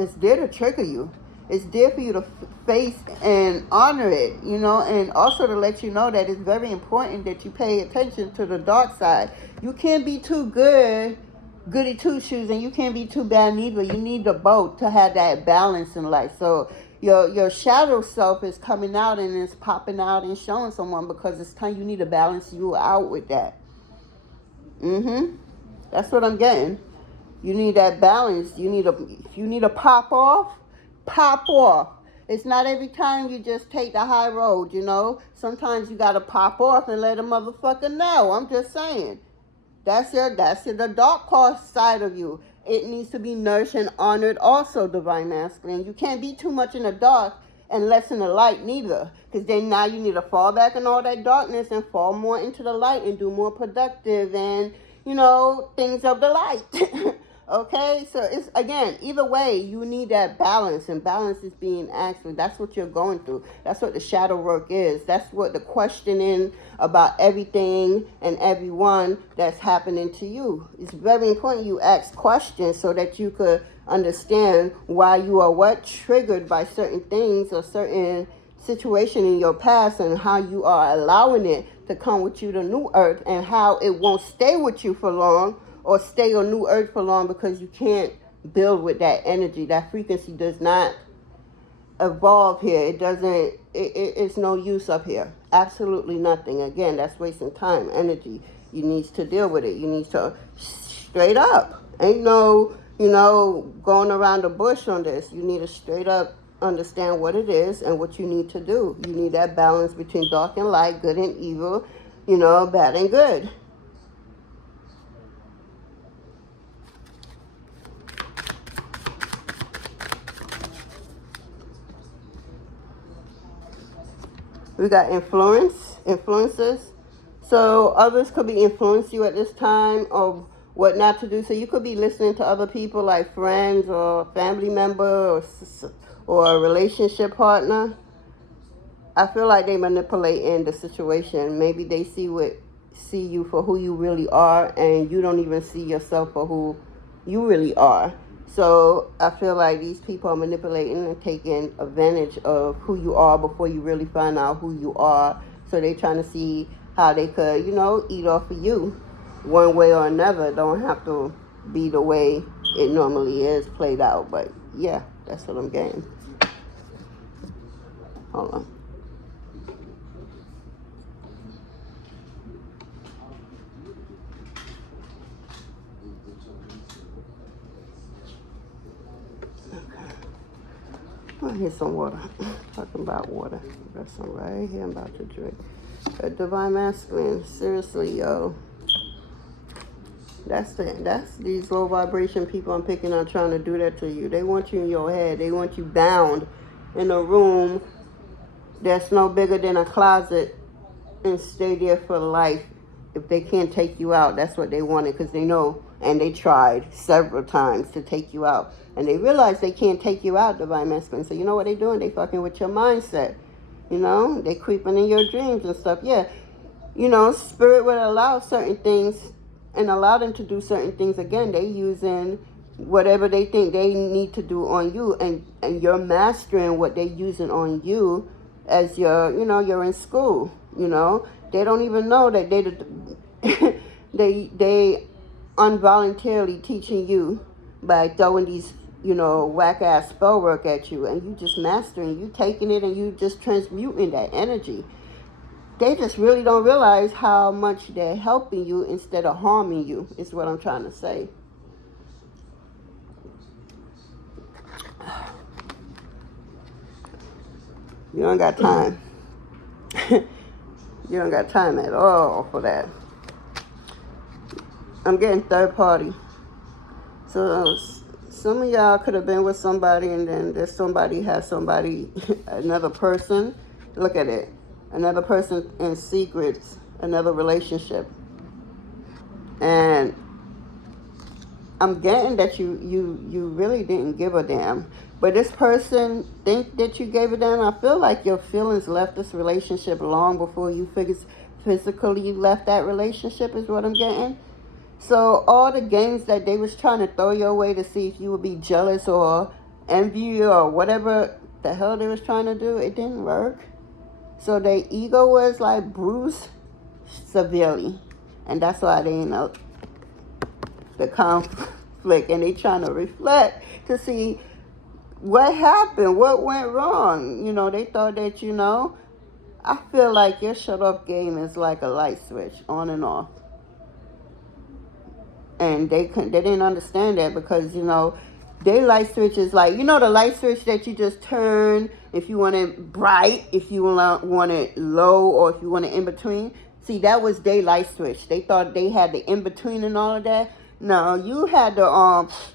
is there to trigger you. It's there for you to face and honor it, you know, and also to let you know that it's very important that you pay attention to the dark side. You can't be too goody two-shoes, and you can't be too bad neither. You need the both to have that balance in life. So your shadow self is coming out and it's popping out and showing someone, because it's time you need to balance you out with that. That's what I'm getting. You need that balance. If you need to pop off, pop off. It's not every time you just take the high road, you know. Sometimes you got to pop off and let a motherfucker know. I'm just saying. That's the dark part side of you. It needs to be nourished and honored also, divine masculine. You can't be too much in the dark and less in the light neither. Because then now you need to fall back in all that darkness and fall more into the light and do more productive and, you know, things of the light. Okay, so it's, again, either way, you need that balance, and balance is being asked for. That's what you're going through. That's what the shadow work is. That's what the questioning about everything and everyone that's happening to you. It's very important you ask questions so that you could understand why you are triggered by certain things or certain situation in your past, and how you are allowing it to come with you to new earth, and how it won't stay with you for long or stay on new earth for long, because you can't build with that energy. That frequency does not evolve here. It doesn't, it's no use up here. Absolutely nothing. Again, that's wasting time, energy. You need to deal with it. You need to straight up. Ain't no, you know, going around the bush on this. You need to straight up understand what it is and what you need to do. You need that balance between dark and light, good and evil, you know, bad and good. We got influences. So others could be influencing you at this time of what not to do. So you could be listening to other people, like friends or family member or a relationship partner. I feel like they manipulating the situation. Maybe they see you for who you really are, and you don't even see yourself for who you really are. So I feel like these people are manipulating and taking advantage of who you are before you really find out who you are. So they're trying to see how they could, you know, eat off of you one way or another. Don't have to be the way it normally is played out. But yeah, that's what I'm getting. Hold on. Here's some water. Talking about water. Got some right here I'm about to drink. Divine masculine. Seriously, yo. That's these low vibration people I'm picking on trying to do that to you. They want you in your head. They want you bound in a room that's no bigger than a closet and stay there for life. If they can't take you out, that's what they wanted, because they know, and they tried several times to take you out. And they realize they can't take you out, divine masculine. So you know what they're doing? They fucking with your mindset. You know? They creeping in your dreams and stuff. Yeah. You know, spirit would allow certain things and allow them to do certain things. Again, they using whatever they think they need to do on you. And you're mastering what they're using on you as you're, you know, you're in school. You know? They don't even know that they involuntarily teaching you by throwing these, you know, whack-ass spell work at you, and you just mastering, you taking it and you just transmuting that energy. they just really don't realize how much they're helping you instead of harming you, is what I'm trying to say. You don't got time. You don't got time at all for that. I'm getting third party. So some of y'all could have been with somebody, and then there's somebody has somebody, another person. Look at it. Another person in secrets, another relationship. And I'm getting that you really didn't give a damn. But this person think that you gave a damn. I feel like your feelings left this relationship long before you physically left that relationship, is what I'm getting. So all the games that they was trying to throw your way to see if you would be jealous or envy you or whatever the hell they was trying to do, it didn't work. So their ego was like bruised severely. And that's why they in the conflict, and they trying to reflect to see what happened, what went wrong. They thought that, I feel like your shut up game is like a light switch, on and off. And they didn't understand that because, their light switch is like, the light switch that you just turn if you want it bright, if you want it low, or if you want it in between. See, that was their light switch. They thought they had the in between and all of that. No, you had the off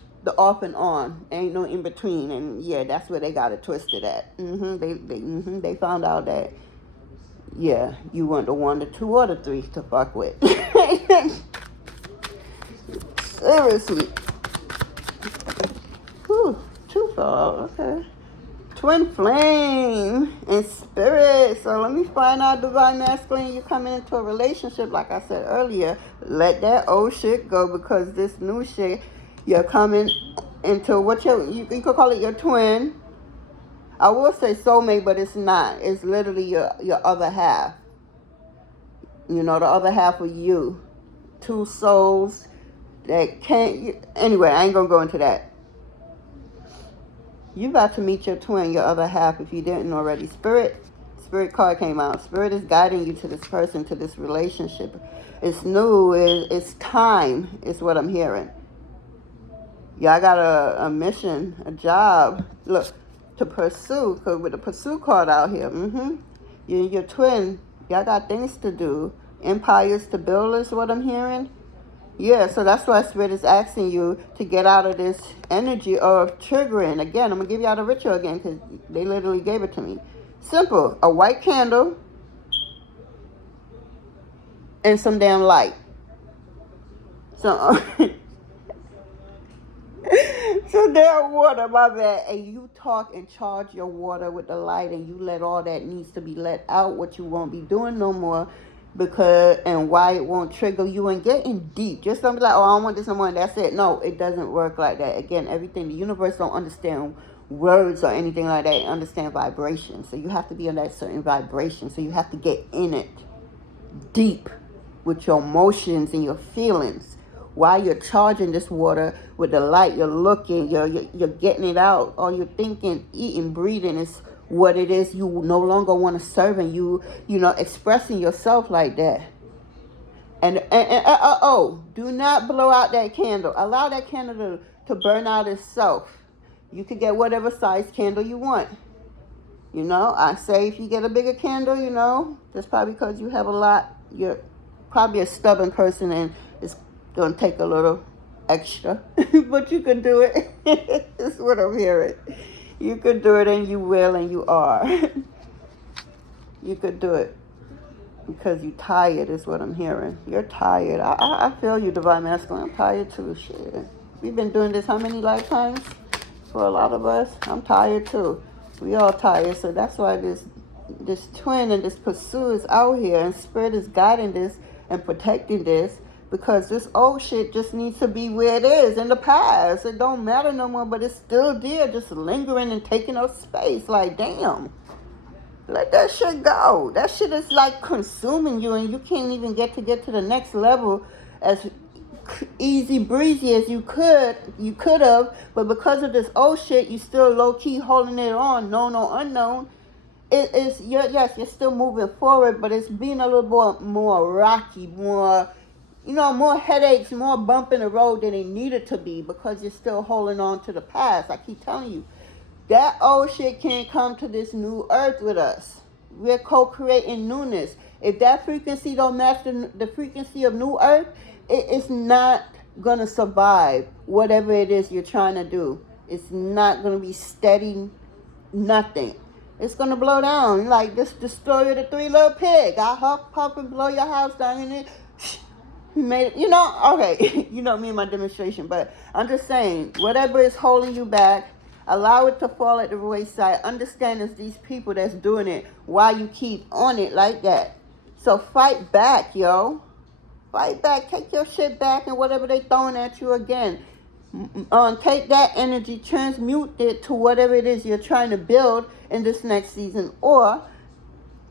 and on. Ain't no in between. And yeah, that's where they got it twisted at. They found out that, yeah, you weren't the one, the two, or the three to fuck with. Seriously. Whew, too far. Okay. Twin flame and spirit. So let me find out, divine masculine, you're coming into a relationship. Like I said earlier, let that old shit go, because this new shit, you're coming into what you could call it your twin. I will say soulmate, but it's not. It's literally your other half. The other half of you. Two souls that can't. Anyway, I ain't gonna go into that. You about to meet your twin, your other half, if you didn't already. Spirit card came out. Spirit is guiding you to this person, to this relationship. It's new. It's time, is what I'm hearing. Y'all got a mission, a job, look, to pursue. Because with the pursue card out here, you and your twin, y'all got things to do. Empires to build is what I'm hearing. Yeah, so that's why Spirit is asking you to get out of this energy of triggering. Again, I'm going to give y'all the ritual again because they literally gave it to me. Simple. A white candle and some damn light. So, so their water, my bad. And you talk and charge your water with the light, and you let all that needs to be let out, what you won't be doing no more. And why it won't trigger you and getting deep. Just don't be like, oh, I don't want this no more, and that's it. No, it doesn't work like that. Again, everything, the universe don't understand words or anything like that. It understand vibration. So you have to be on that certain vibration. So you have to get in it deep with your emotions and your feelings. While you're charging this water with the light, you're looking, you're getting it out. All you're thinking, eating, breathing is what it is you no longer want to serve, and expressing yourself like that. And do not blow out that candle. Allow that candle to burn out itself. You could get whatever size candle you want. I say if you get a bigger candle, that's probably because you have a lot. You're probably a stubborn person, and it's going to take a little extra. But you can do it. That's what I'm hearing. You could do it, and you will, and you are. You could do it because you're tired, is what I'm hearing. You're tired. I feel you, divine masculine. I'm tired too. Shit. We've been doing this how many lifetimes? For a lot of us. I'm tired too. We all tired. So that's why this twin and this pursuit is out here, and Spirit is guiding this and protecting this. Because this old shit just needs to be where it is in the past. It don't matter no more, but it's still there, just lingering and taking up space. Like, damn. Let that shit go. That shit is like consuming you, and you can't even get to the next level as easy breezy as you could have. But because of this old shit, you still low-key holding it on, known or unknown. Yes, you're still moving forward, but it's being a little more rocky, more, more headaches, more bump in the road than it needed to be, because you're still holding on to the past. I keep telling you, that old shit can't come to this new earth with us. We're co-creating newness. If that frequency don't match the frequency of new earth, it's not gonna survive whatever it is you're trying to do. It's not gonna be steady, nothing. It's gonna blow down, like this, the story of the three little pigs. I huff, puff, and blow your house down, and it made it, okay. Me and my demonstration, but I'm just saying, whatever is holding you back, allow it to fall at the wayside. Understand it's these people that's doing it while you keep on it like that. So fight back, yo. Fight back. Take your shit back, and whatever they throwing at you again, take that energy, transmute it to whatever it is you're trying to build in this next season, or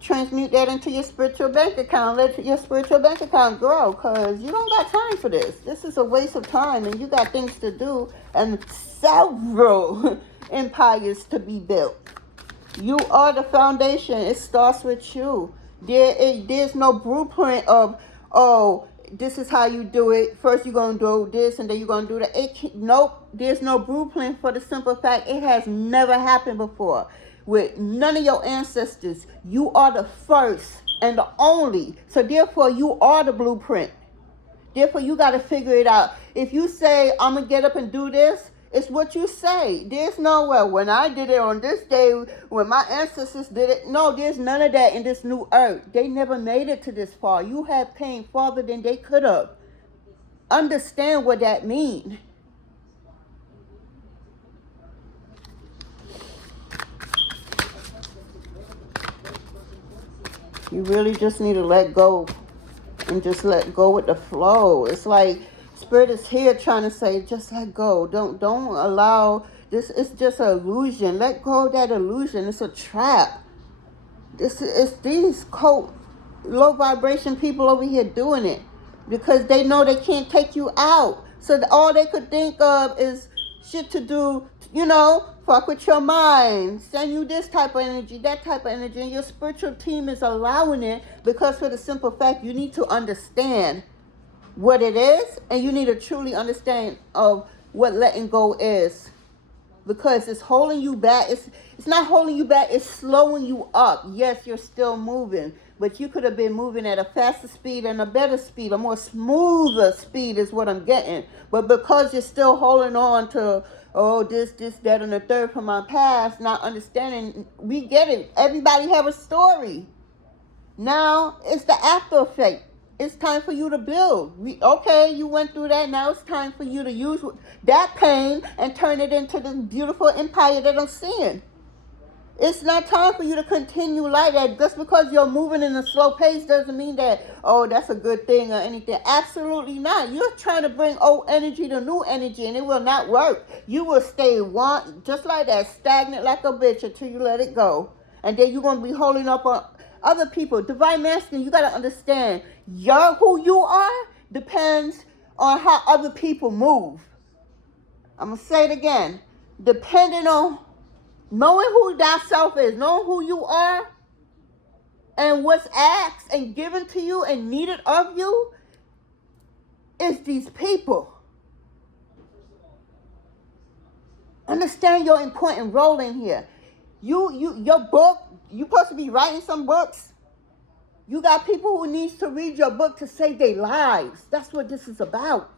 transmute that into your spiritual bank account. Let your spiritual bank account grow, because you don't got time for this. This is a waste of time, and you got things to do and several empires to be built. You are the foundation. It starts with you. There's no blueprint of, this is how you do it. First you're going to do this, and then you're going to do that. Nope. There's no blueprint, for the simple fact it has never happened before with none of your ancestors. You are the first and the only. So therefore, you are the blueprint. Therefore, you got to figure it out. If you say, I'm going to get up and do this, it's what you say. There's no, well, when I did it on this day, when my ancestors did it. No, there's none of that in this new earth. They never made it to this far. You have came farther than they could have. Understand what that means. You really just need to let go and just let go with the flow. It's like Spirit is here trying to say, just let go. Don't allow this. It's just an illusion. Let go of that illusion. It's a trap. It's these low vibration people over here doing it because they know they can't take you out. So all they could think of is shit to do, fuck with your mind, send you this type of energy, that type of energy, and your spiritual team is allowing it, because for the simple fact, you need to understand what it is, and you need to truly understand of what letting go is, because it's holding you back. It's not holding you back, it's slowing you up. Yes, you're still moving, but you could have been moving at a faster speed and a better speed, a more smoother speed is what I'm getting. But because you're still holding on to, this, that, and the third from my past, not understanding, we get it. Everybody have a story. Now it's the after effect. It's time for you to build. You went through that. Now it's time for you to use that pain and turn it into this beautiful empire that I'm seeing. It's not time for you to continue like that. Just because you're moving in a slow pace doesn't mean that, that's a good thing or anything. Absolutely not. You're trying to bring old energy to new energy, and it will not work. You will stay just like that, stagnant like a bitch until you let it go. And then you're going to be holding up on other people. Divine Masculine, you got to understand, who you are depends on how other people move. I'm going to say it again. Depending on knowing who thyself is, knowing who you are, and what's asked and given to you and needed of you, is these people. Understand your important role in here. Your book, you're supposed to be writing some books. You got people who needs to read your book to save their lives. That's what this is about.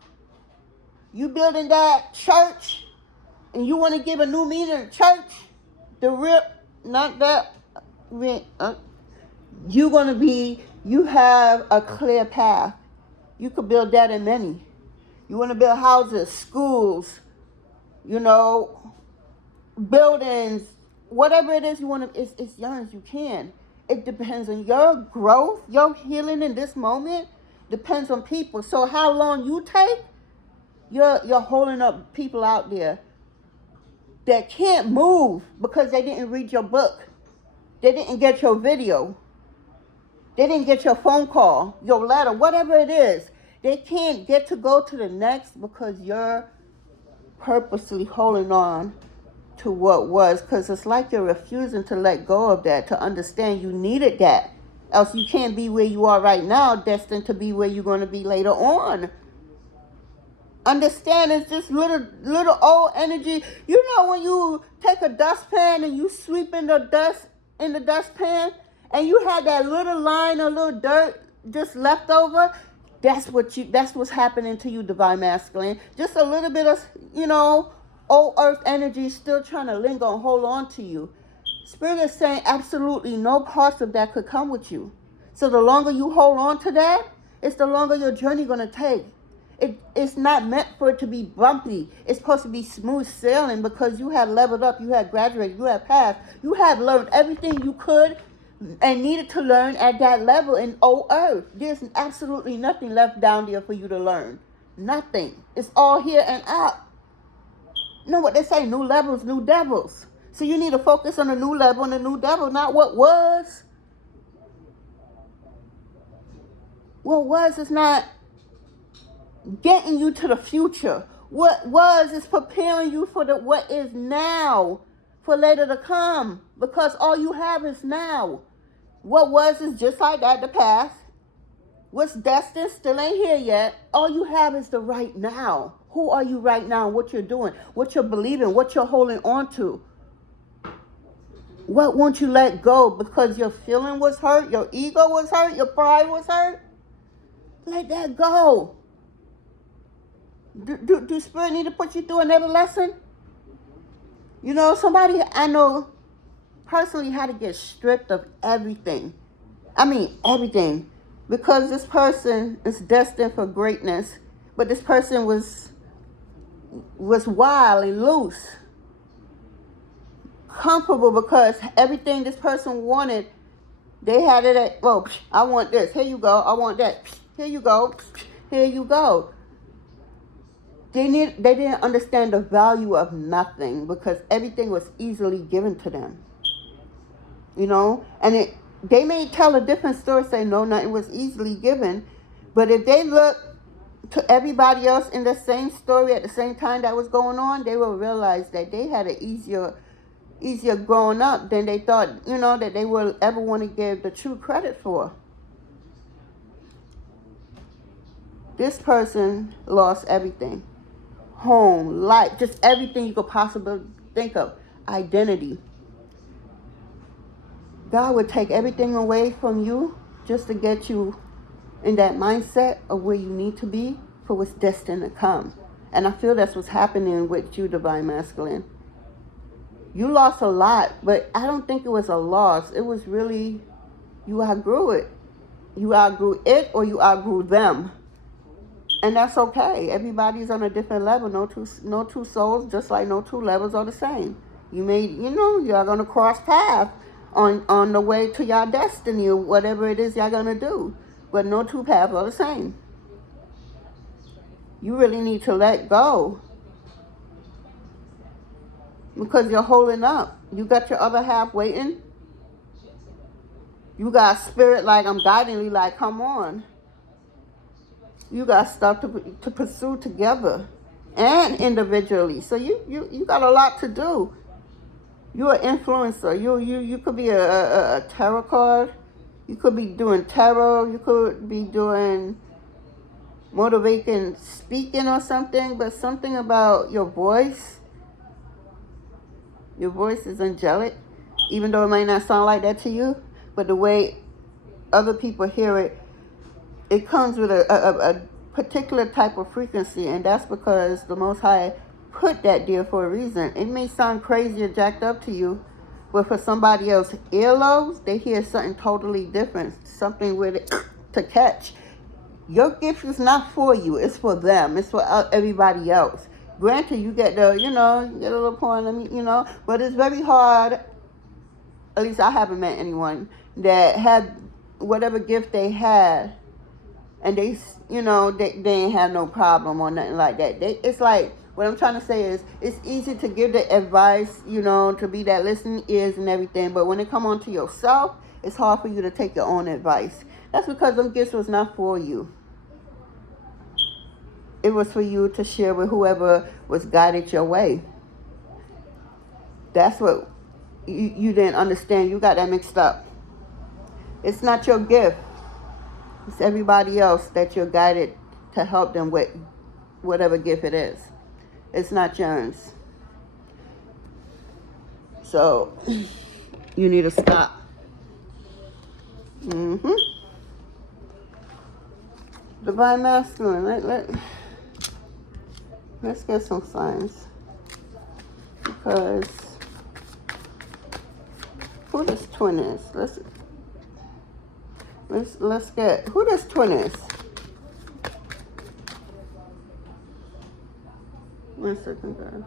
You building that church, and you want to give a new meaning to church. You have a clear path. You could build that in many. You want to build houses, schools, buildings, whatever it is you want to, it's yours, you can. It depends on your growth, your healing in this moment, depends on people. So how long you take, you're holding up people out there that can't move because they didn't read your book. They didn't get your video. They didn't get your phone call, your letter, whatever it is. They can't get to go to the next because you're purposely holding on to what was, because it's like you're refusing to let go of that, to understand you needed that. Else you can't be where you are right now, destined to be where you're going to be later on. Understand, it's just little old energy. You know when you take a dustpan and you sweep in the dust in the dustpan and you had that little line of little dirt just left over? That's what's happening to you, divine masculine. Just a little bit of, old earth energy still trying to linger and hold on to you. Spirit is saying absolutely no parts of that could come with you. So the longer you hold on to that, it's the longer your journey going to take. It's not meant for it to be bumpy. It's supposed to be smooth sailing because you have leveled up, you have graduated, you have passed, you have learned everything you could and needed to learn at that level in old earth. There's absolutely nothing left down there for you to learn. Nothing. It's all here and up. You know what they say, new levels, new devils. So you need to focus on the new level and the new devil, not what was. What was is not getting you to the future. What was is preparing you for what is now, for later to come. Because all you have is now. What was is just like that, the past. What's destined still ain't here yet. All you have is the right now. Who are you right now? What you're doing, what you're believing, what you're holding on to. What won't you let go because your feeling was hurt, your ego was hurt, your pride was hurt? Let that go. Do Spirit need to put you through another lesson? Somebody I know personally had to get stripped of everything. I mean, everything. Because this person is destined for greatness. But this person was wild and loose. Comfortable because everything this person wanted, they had it at, I want this. Here you go. I want that. Here you go. Here you go. They didn't understand the value of nothing because everything was easily given to them. And they may tell a different story, say no, nothing was easily given. But if they look to everybody else in the same story at the same time that was going on, they will realize that they had an easier growing up than they thought, that they will ever want to give the true credit for. This person lost everything. Home, life, just everything you could possibly think of. Identity. God would take everything away from you just to get you in that mindset of where you need to be for what's destined to come. And I feel that's what's happening with you, divine masculine. You lost a lot, but I don't think it was a loss. It was really, you outgrew it. You outgrew it or you outgrew them. And that's okay. Everybody's on a different level. No two souls, just like no two levels are the same. You're going to cross paths on the way to your destiny or whatever it is you're going to do. But no two paths are the same. You really need to let go. Because you're holding up. You got your other half waiting. You got spirit like, I'm guiding you, like, come on. You got stuff to pursue together and individually. So you got a lot to do. You're an influencer. You could be a tarot card. You could be doing tarot. You could be doing motivating speaking or something. But something about your voice. Your voice is angelic. Even though it might not sound like that to you. But the way other people hear it, it comes with a particular type of frequency, and that's because the Most High put that there for a reason. It may sound crazy or jacked up to you, but for somebody else earlobes, they hear something totally different, something with it to catch. Your gift is not for you, it's for them, it's for everybody else. Granted, you get you get a little point, but it's very hard, at least I haven't met anyone that had whatever gift they had, and they ain't have no problem or nothing like that. It's like, what I'm trying to say is, it's easy to give the advice, to be that listening ears and everything, but when it come on to yourself, it's hard for you to take your own advice. That's because them gifts was not for you. It was for you to share with whoever was guided your way. That's what you didn't understand. You got that mixed up. It's not your gift. It's everybody else that you're guided to help them with whatever gift it is. It's not yours. So you need to stop. Divine Masculine. Let's get some signs. Because who this twin is? Let's get who this twin is. 1 second, guys.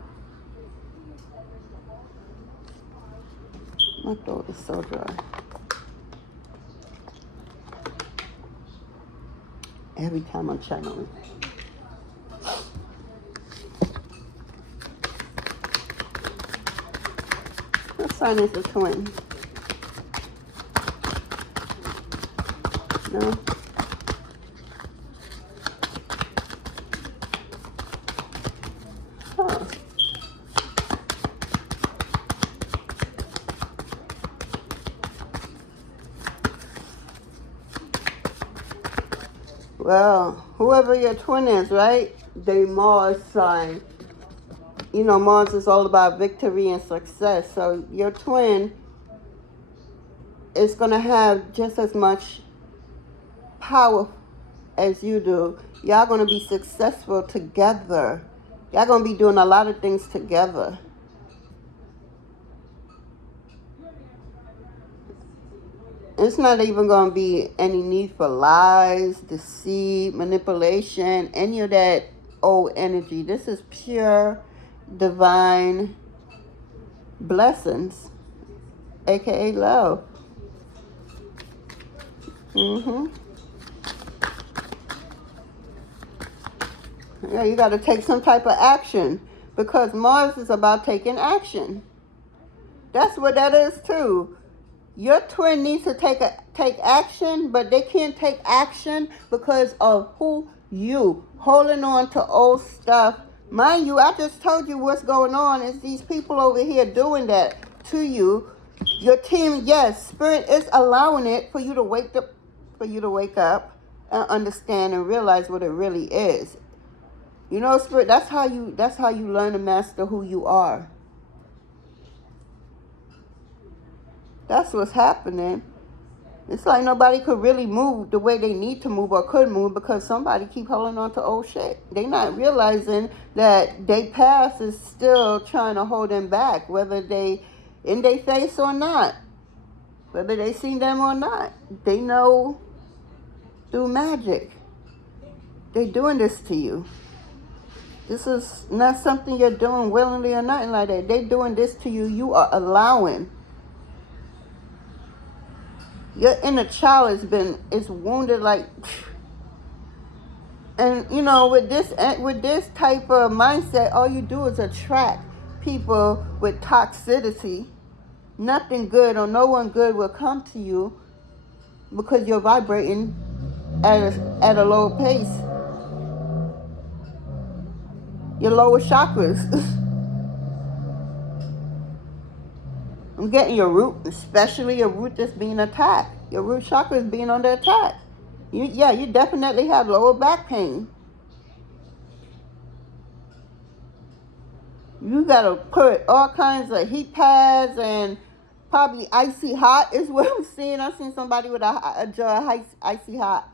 My throat is so dry. Every time I'm channeling. What sign is the twin? No? Huh. Well, whoever your twin is, right? They Mars sign. You know, Mars is all about victory and success. So your twin is going to have just as much power as you do. Y'all going to be successful together. Y'all going to be doing a lot of things together. It's not even going to be any need for lies, deceit, manipulation, any of that old energy. This is pure divine blessings, aka love. Yeah, you got to take some type of action, because Mars is about taking action. That's what that is too. Your twin needs to take action, but they can't take action because of who you holding on to old stuff. Mind you, I just told you what's going on. Is these people over here doing that to you. Your team, yes, Spirit is allowing it for you to wake up and understand and realize what it really is. You know, Spirit, that's how you learn to master who you are. That's what's happening. It's like nobody could really move the way they need to move or could move because somebody keep holding on to old shit. They not realizing that their past is still trying to hold them back, whether they in their face or not, whether they seen them or not. They know through magic. They're doing this to you. This is not something you're doing willingly or nothing like that. They're doing this to you. You are allowing. Your inner child is wounded like, and you know, with this type of mindset, all you do is attract people with toxicity. Nothing good or no one good will come to you because you're vibrating at a low pace. Your lower chakras. I'm getting your root, especially your root that's being attacked. Your root chakra is being under attack. You definitely have lower back pain. You gotta put all kinds of heat pads and probably icy hot is what I'm seeing. I've seen somebody with a jar of icy hot.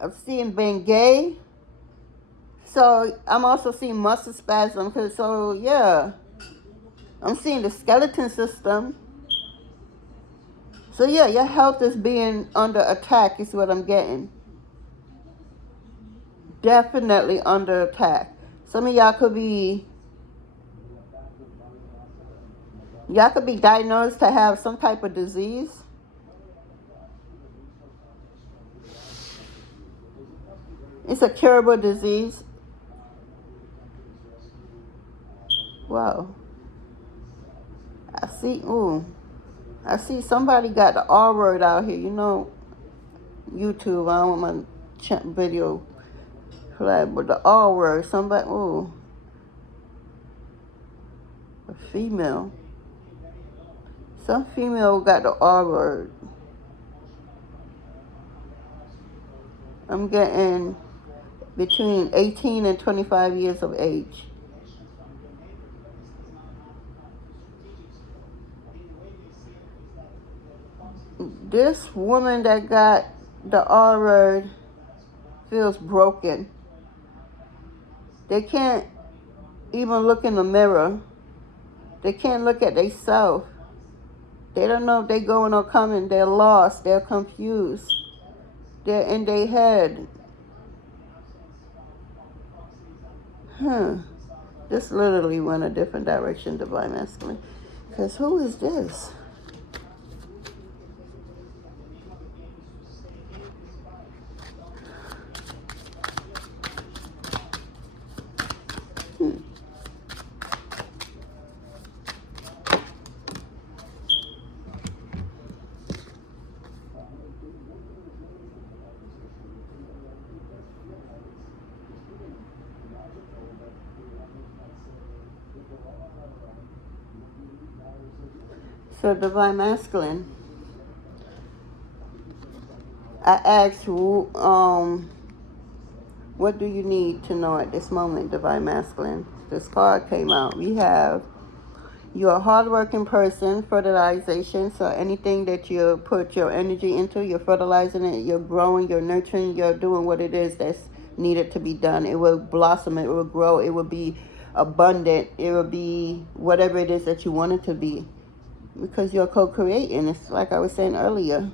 I'm seeing Bengay. So I'm also seeing muscle spasm. So yeah, I'm seeing the skeleton system. So yeah, your health is being under attack is what I'm getting. Definitely under attack. Some of y'all could be diagnosed to have some type of disease. It's a curable disease. Wow. I see somebody got the R word out here. You know, YouTube, I don't want my video flag, but the R word, somebody, a female. Some female got the R word. I'm getting between 18 and 25 years of age. This woman that got the R word feels broken. They can't even look in the mirror. They can't look at themselves. They don't know if they're going or coming. They're lost. They're confused. They're in their head. This literally went a different direction, Divine Masculine. Because who is this? So, Divine Masculine, I asked, what do you need to know at this moment, Divine Masculine? This card came out. We have, you're a hardworking person, fertilization. So anything that you put your energy into, you're fertilizing it, you're growing, you're nurturing, you're doing what it is that's needed to be done. It will blossom, it will grow, it will be abundant, it will be whatever it is that you want it to be. Because you're co-creating. It's like I was saying earlier.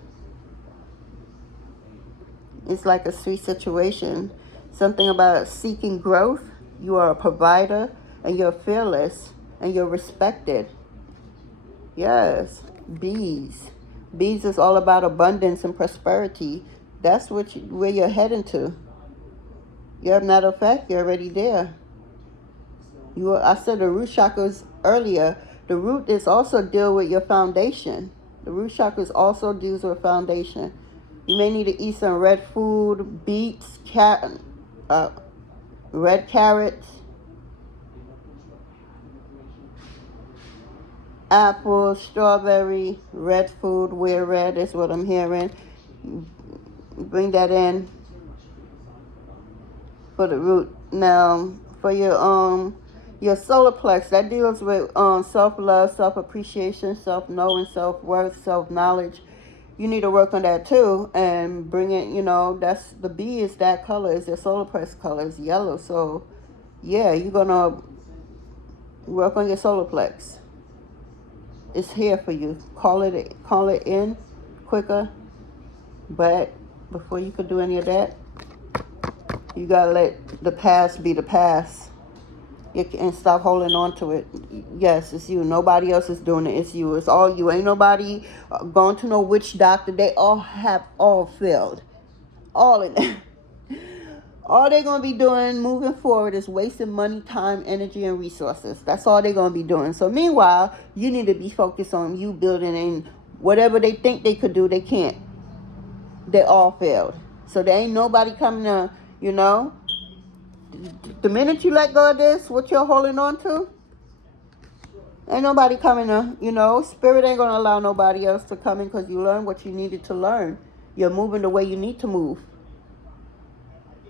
It's like a sweet situation. Something about seeking growth. You are a provider and you're fearless and you're respected. Yes. Bees. Bees is all about abundance and prosperity. That's where you're heading to. Yeah, matter of fact, you're already there. I said the root chakras earlier. The root is also deal with your foundation. The root chakras also deals with foundation. You may need to eat some red food, beets, red carrots, apple, strawberry, red food. Wear red is what I'm hearing. Bring that in for the root. Now, for your solar plex, that deals with self-love, self-appreciation, self-knowing, self-worth, self-knowledge. You need to work on that too and bring it, that's the bee is that color, is your solar plex color is yellow. So, yeah, you're going to work on your solar plex. It's here for you. Call it in quicker. But before you could do any of that, you got to let the past be the past. And stop holding on to it. Yes, it's you. Nobody else is doing it. It's you. It's all you. Ain't nobody going to no witch doctor. They all failed. All of them. All they're going to be doing moving forward is wasting money, time, energy, and resources. That's all they're going to be doing. So meanwhile, you need to be focused on you building, and whatever they think they could do, they can't. They all failed. So there ain't nobody coming to, the minute you let go of this, what you're holding on to, ain't nobody coming to, spirit ain't going to allow nobody else to come in because you learned what you needed to learn. You're moving the way you need to move.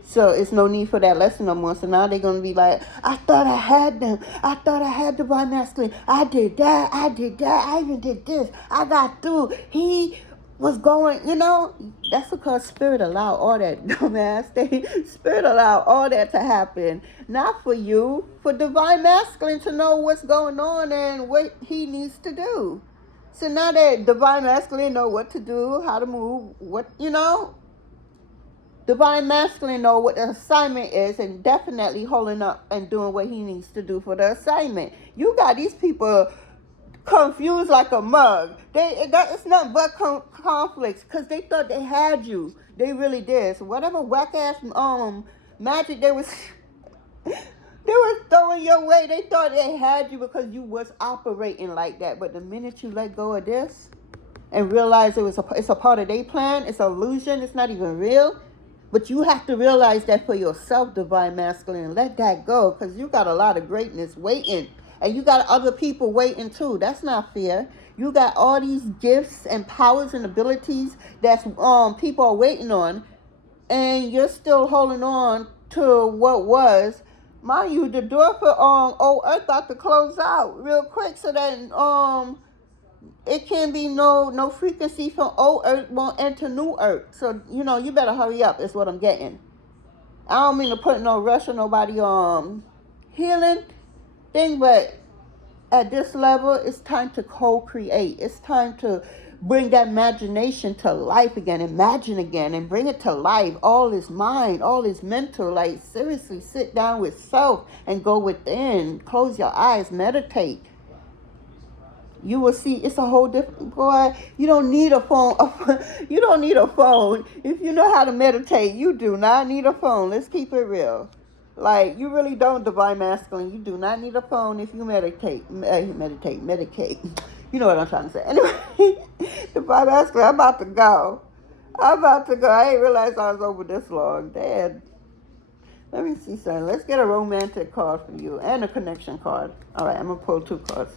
So it's no need for that lesson no more. So now they're going to be like, I thought I had them. I thought I had Divine Masculine. I did that. I even did this. I got through. He was going, that's because spirit allowed all that, dumbass thing. Spirit allowed all that to happen. Not for you, for Divine Masculine to know what's going on and what he needs to do. So now that Divine Masculine know what to do, how to move, Divine Masculine know what the assignment is and definitely holding up and doing what he needs to do for the assignment. You got these people confused like a mug. It's nothing but conflicts because they thought they had you. They really did. So whatever whack ass magic they was throwing your way, they thought they had you because you was operating like that. But the minute you let go of this and realize it's a part of their plan, it's an illusion, it's not even real. But you have to realize that for yourself, Divine Masculine, and let that go because you got a lot of greatness waiting And you got other people waiting too. That's not fair. You got all these gifts and powers and abilities that's people are waiting on, and you're still holding on to what was. Mind you, the door for old Earth about to close out real quick, so that it can be no frequency from old Earth won't enter new Earth. So you better hurry up. Is what I'm getting. I don't mean to put no rush on nobody healing thing, but at this level, it's time to co-create. It's time to bring that imagination to life again. Imagine again and bring it to life. All is mind, all is mental. Like, seriously, sit down with self and go within. Close your eyes, meditate. You will see it's a whole different, boy. You don't need a phone. You don't need a phone. If you know how to meditate, you do not need a phone. Let's keep it real. Like, you really don't, Divine Masculine. You do not need a phone if you meditate. Medicate. You know what I'm trying to say. Anyway, Divine Masculine, I'm about to go. I didn't realize I was over this long. Dad. Let me see something. Let's get a romantic card for you and a connection card. All right, I'm going to pull 2 cards.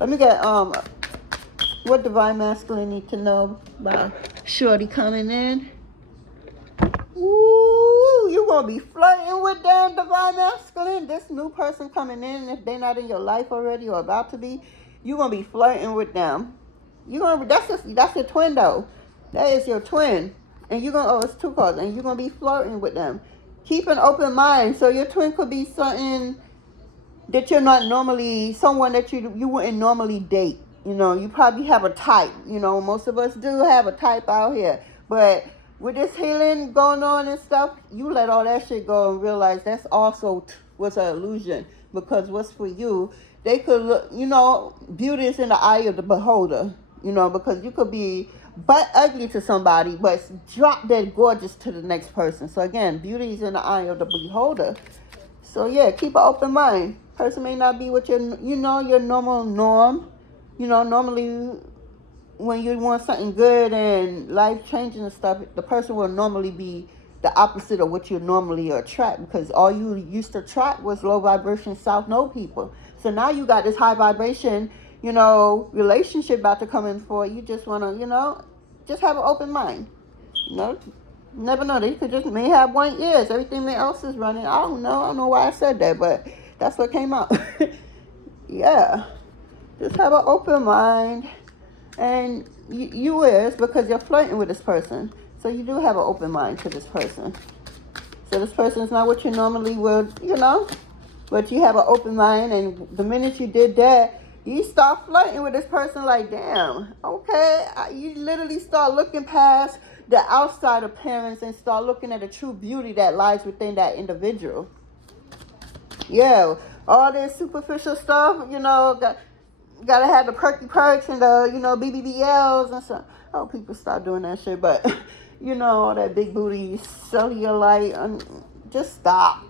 Let me get what Divine Masculine need to know about Shorty coming in. Ooh, you gonna be flirting with them, Divine Masculine. This new person coming in, if they're not in your life already or about to be, you gonna be flirting with them. That's your twin though. That is your twin, and it's 2 cards, and you're gonna be flirting with them. Keep an open mind. So your twin could be something that you're not normally, someone that you wouldn't normally date. You probably have a type. Most of us do have a type out here. But with this healing going on and stuff, you let all that shit go and realize that's also was an illusion. Because what's for you, they could look, beauty is in the eye of the beholder. Because you could be butt ugly to somebody, but drop dead gorgeous to the next person. So again, beauty is in the eye of the beholder. So yeah, keep an open mind. Person may not be what your normal norm. Normally when you want something good and life changing and stuff, the person will normally be the opposite of what you normally attract, because all you used to attract was low vibration, South Node people. So now you got this high vibration, relationship about to come in for you. Just want to, just have an open mind. Never know. They may have one ears. Everything else is running. I don't know why I said that, but that's what came out. Yeah. Just have an open mind. And you is, because you're flirting with this person. So you do have an open mind to this person. So this person is not what you normally would, But you have an open mind. And the minute you did that, you start flirting with this person like, damn, okay. You literally start looking past the outside appearance and start looking at the true beauty that lies within that individual. Yeah, all this superficial stuff, gotta have the perky perks and the, BBBLs and stuff. Oh, people stop doing that shit, but, all that big booty cellulite, just stop.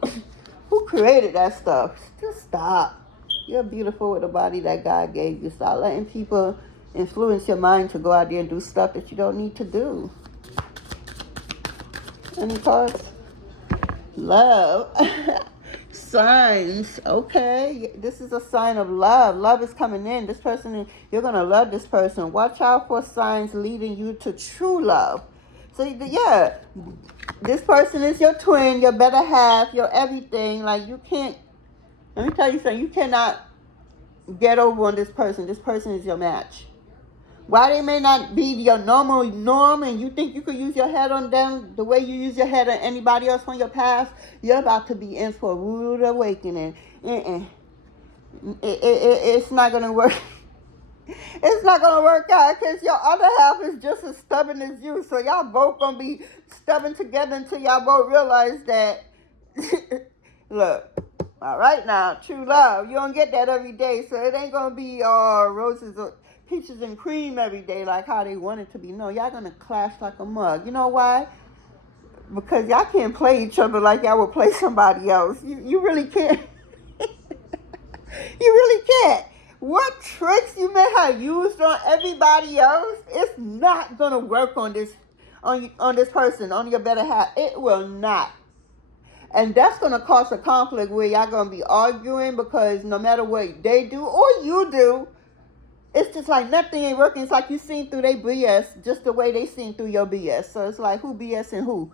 Who created that stuff? Just stop. You're beautiful with the body that God gave you. Stop letting people influence your mind to go out there and do stuff that you don't need to do. Any cards? Love. Signs. Okay. This is a sign of love. Love is coming in. This person, you're going to love this person. Watch out for signs leading you to true love. So, yeah, this person is your twin, your better half, your everything. Like, you can't, let me tell you something. You cannot get over on this person. This person is your match. Why they may not be your normal norm and you think you could use your head on them the way you use your head on anybody else from your past, you're about to be in for a rude awakening. It's not going to work. It's not going to work out because your other half is just as stubborn as you. So y'all both going to be stubborn together until y'all both realize that, look, all right now, true love. You don't get that every day. So it ain't going to be roses or peaches and cream every day like how they want it to be. No, y'all going to clash like a mug. You know why? Because y'all can't play each other like y'all would play somebody else. You really can't. You really can't. What tricks you may have used on everybody else, it's not gonna work on this person, on your better half. It will not. And that's going to cause a conflict where y'all going to be arguing because no matter what they do or you do, it's just like nothing ain't working. It's like you seen through their BS just the way they seen through your BS. So it's like who BS and who?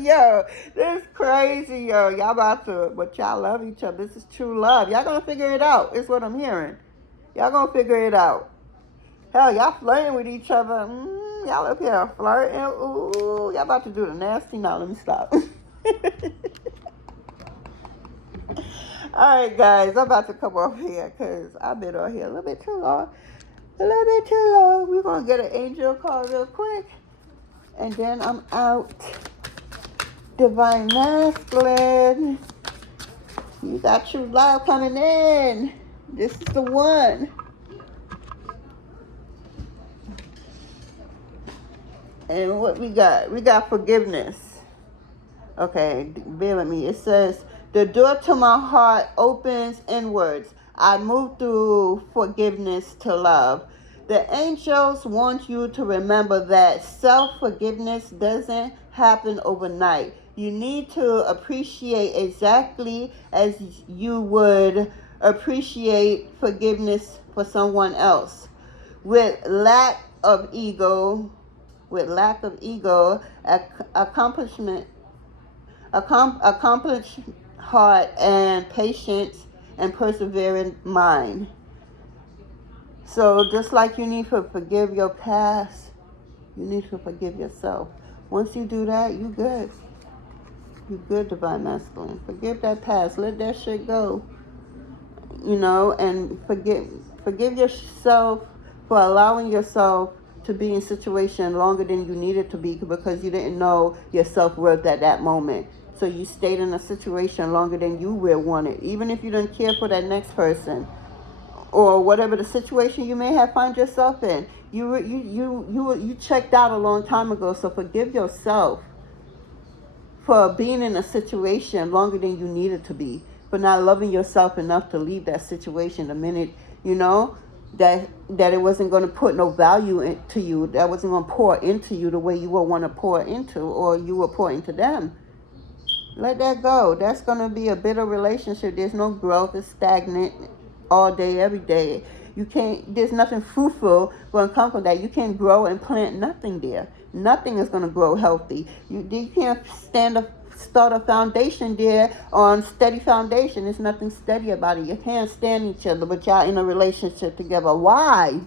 Yo, this is crazy, yo. Y'all about to, but y'all love each other. This is true love. Y'all gonna figure it out. It's what I'm hearing. Y'all gonna figure it out. Hell, y'all flirting with each other. Y'all up here flirting. Ooh, y'all about to do the nasty. Now let me stop. All right, guys, I'm about to come off here because I've been on here a little bit too long. We're gonna get an angel call real quick, and then I'm out. Divine Masculine, you got true love coming in. This is the one. And what we got? We got forgiveness. Okay, bear with me. It says, the door to my heart opens inwards. I move through forgiveness to love. The angels want you to remember that self-forgiveness doesn't happen overnight. You need to appreciate exactly as you would appreciate forgiveness for someone else. With lack of ego, accomplished heart, and patience and persevering mind. So just like you need to forgive your past, you need to forgive yourself. Once you do that, you good. You good, Divine Masculine. Forgive that past. Let that shit go. And forgive yourself for allowing yourself to be in situation longer than you needed to be because you didn't know your self-worth at that moment. So you stayed in a situation longer than you really wanted, even if you didn't care for that next person or whatever the situation you may have found yourself in. You checked out a long time ago. So forgive yourself for being in a situation longer than you needed to be, for not loving yourself enough to leave that situation the minute that it wasn't going to put no value into you, that wasn't going to pour into you the way you would want to pour into, or you would pour into them. Let that go. That's going to be a bitter relationship. There's no growth. It's stagnant all day, every day. There's nothing fruitful going to come from that. You can't grow and plant nothing there. Nothing is going to grow healthy. You can't start a foundation there on steady foundation. There's nothing steady about it. You can't stand each other, but y'all in a relationship together. Why?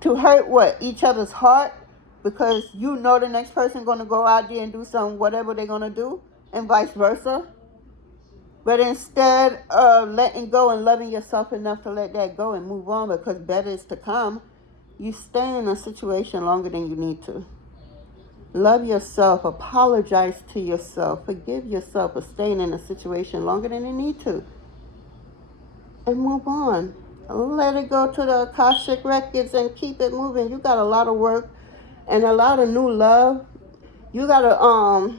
To hurt what? Each other's heart? Because you know the next person going to go out there and do whatever they're going to do, and vice versa. But instead of letting go and loving yourself enough to let that go and move on because better is to come, you stay in a situation longer than you need to. Love yourself. Apologize to yourself. Forgive yourself for staying in a situation longer than you need to. And move on. Let it go to the Akashic Records and keep it moving. You got a lot of work and a lot of new love. You got to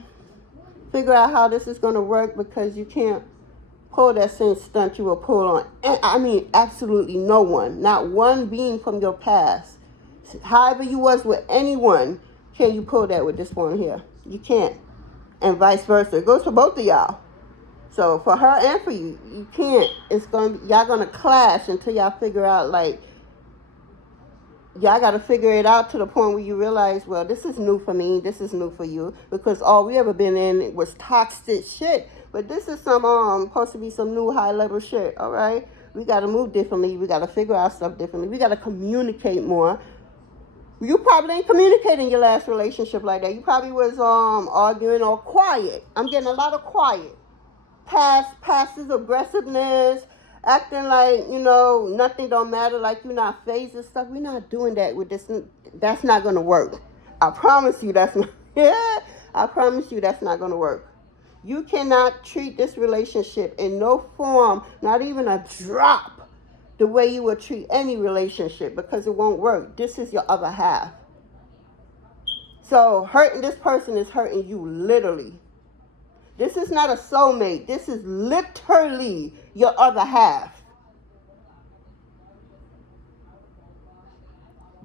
figure out how this is going to work because you can't pull that same stunt you will pull on. I mean, absolutely no one. Not one being from your past. However you was with anyone, can you pull that with this one here? You can't. And vice versa. It goes for both of y'all. So for her and for you, you can't. Y'all gonna clash until y'all figure out, y'all got to figure it out to the point where you realize, well, this is new for me, this is new for you, because all we ever been in was toxic shit. But this is supposed to be some new high level shit, all right? We got to move differently. We got to figure out stuff differently. We got to communicate more. You probably ain't communicating your last relationship like that. You probably was arguing or quiet. I'm getting a lot of quiet. Passive aggressiveness, acting like, nothing don't matter, like you're not phased and stuff. We're not doing that with this. That's not going to work. I promise you that's not. I promise you that's not going to work. You cannot treat this relationship in no form, not even a drop, the way you would treat any relationship, because it won't work. This is your other half. So hurting this person is hurting you literally. This is not a soulmate. This is literally your other half.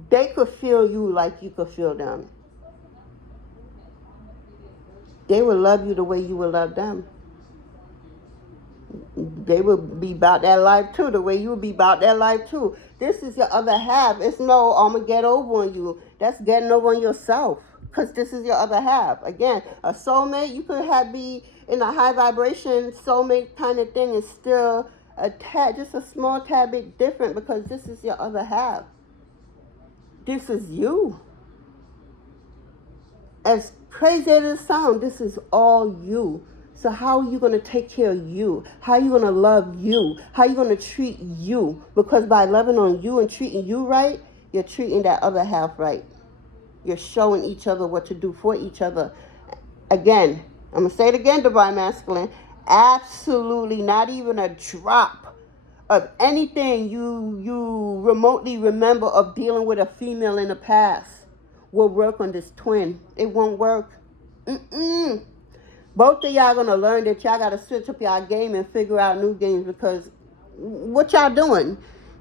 They could feel you like you could feel them. They will love you the way you will love them. They will be about that life too, the way you will be about that life too. This is your other half. It's no, I'm going to get over on you. That's getting over on yourself. Because this is your other half. Again, a soulmate, you could be in a high vibration soulmate kind of thing, is still a tad, just a small tad bit different, because this is your other half. This is you. As crazy as it sounds, this is all you. So how are you going to take care of you? How are you going to love you? How are you going to treat you? Because by loving on you and treating you right, you're treating that other half right. You're showing each other what to do for each other. Again, I'm going to say it again, Divine Masculine. Absolutely not even a drop of anything you remotely remember of dealing with a female in the past will work on this twin. It won't work. Both of y'all going to learn that y'all got to switch up y'all game and figure out new games, because what y'all doing?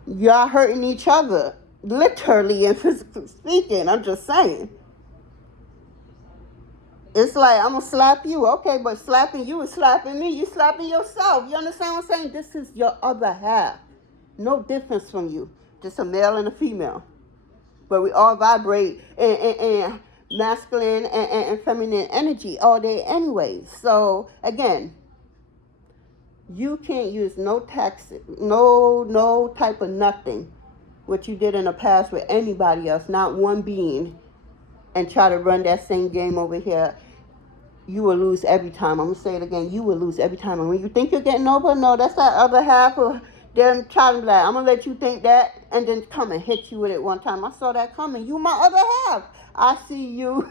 Y'all hurting each other. Literally and physically speaking. I'm just saying. It's like, I'm going to slap you. Okay, but slapping you is slapping me. You slapping yourself. You understand what I'm saying? This is your other half. No difference from you. Just a male and a female. But we all vibrate in masculine and feminine energy all day anyway. So, again, you can't use no type of nothing, what you did in the past with anybody else, not one being, and try to run that same game over here. You will lose every time. I'm going to say it again. You will lose every time. And when you think you're getting over, no, that's that other half of them trying to be like, I'm going to let you think that, and then come and hit you with it one time. I saw that coming. You my other half. I see you.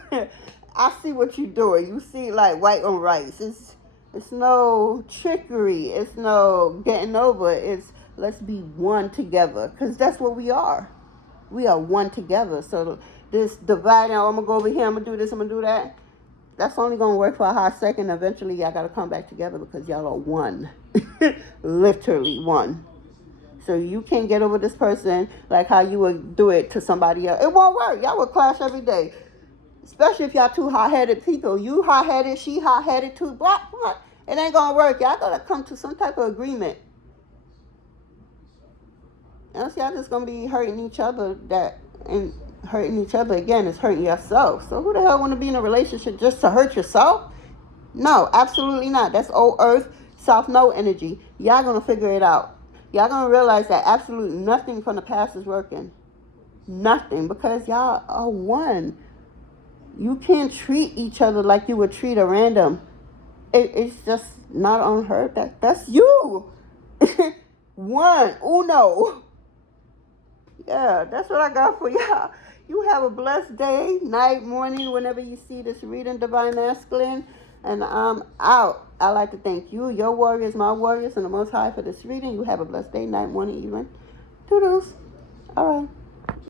I see what you're doing. You see like white on rice. It's no trickery. It's no getting over. It's let's be one together. Because that's what we are. We are one together. So this dividing, oh, I'm going to go over here, I'm going to do this, I'm going to do that. That's only going to work for a hot second. Eventually, y'all got to come back together, because y'all are one. Literally one. So you can't get over this person like how you would do it to somebody else. It won't work. Y'all will clash every day. Especially if y'all two hot-headed people. You hot-headed, she hot-headed too. What? It ain't going to work. Y'all got to come to some type of agreement. Else y'all just going to be hurting each other. And hurting each other again is hurting yourself. So who the hell want to be in a relationship just to hurt yourself? No, absolutely not. That's old earth, South Node energy. Y'all going to figure it out. Y'all going to realize that absolutely nothing from the past is working. Nothing. Because y'all are one. You can't treat each other like you would treat a random. It's just not on her. That's you. One. Uno. Yeah, that's what I got for y'all. You have a blessed day, night, morning, whenever you see this reading, Divine Masculine. And I'm out. I'd like to thank you, your warriors, my warriors, and the Most High for this reading. You have a blessed day, night, morning, evening. Toodles. All right.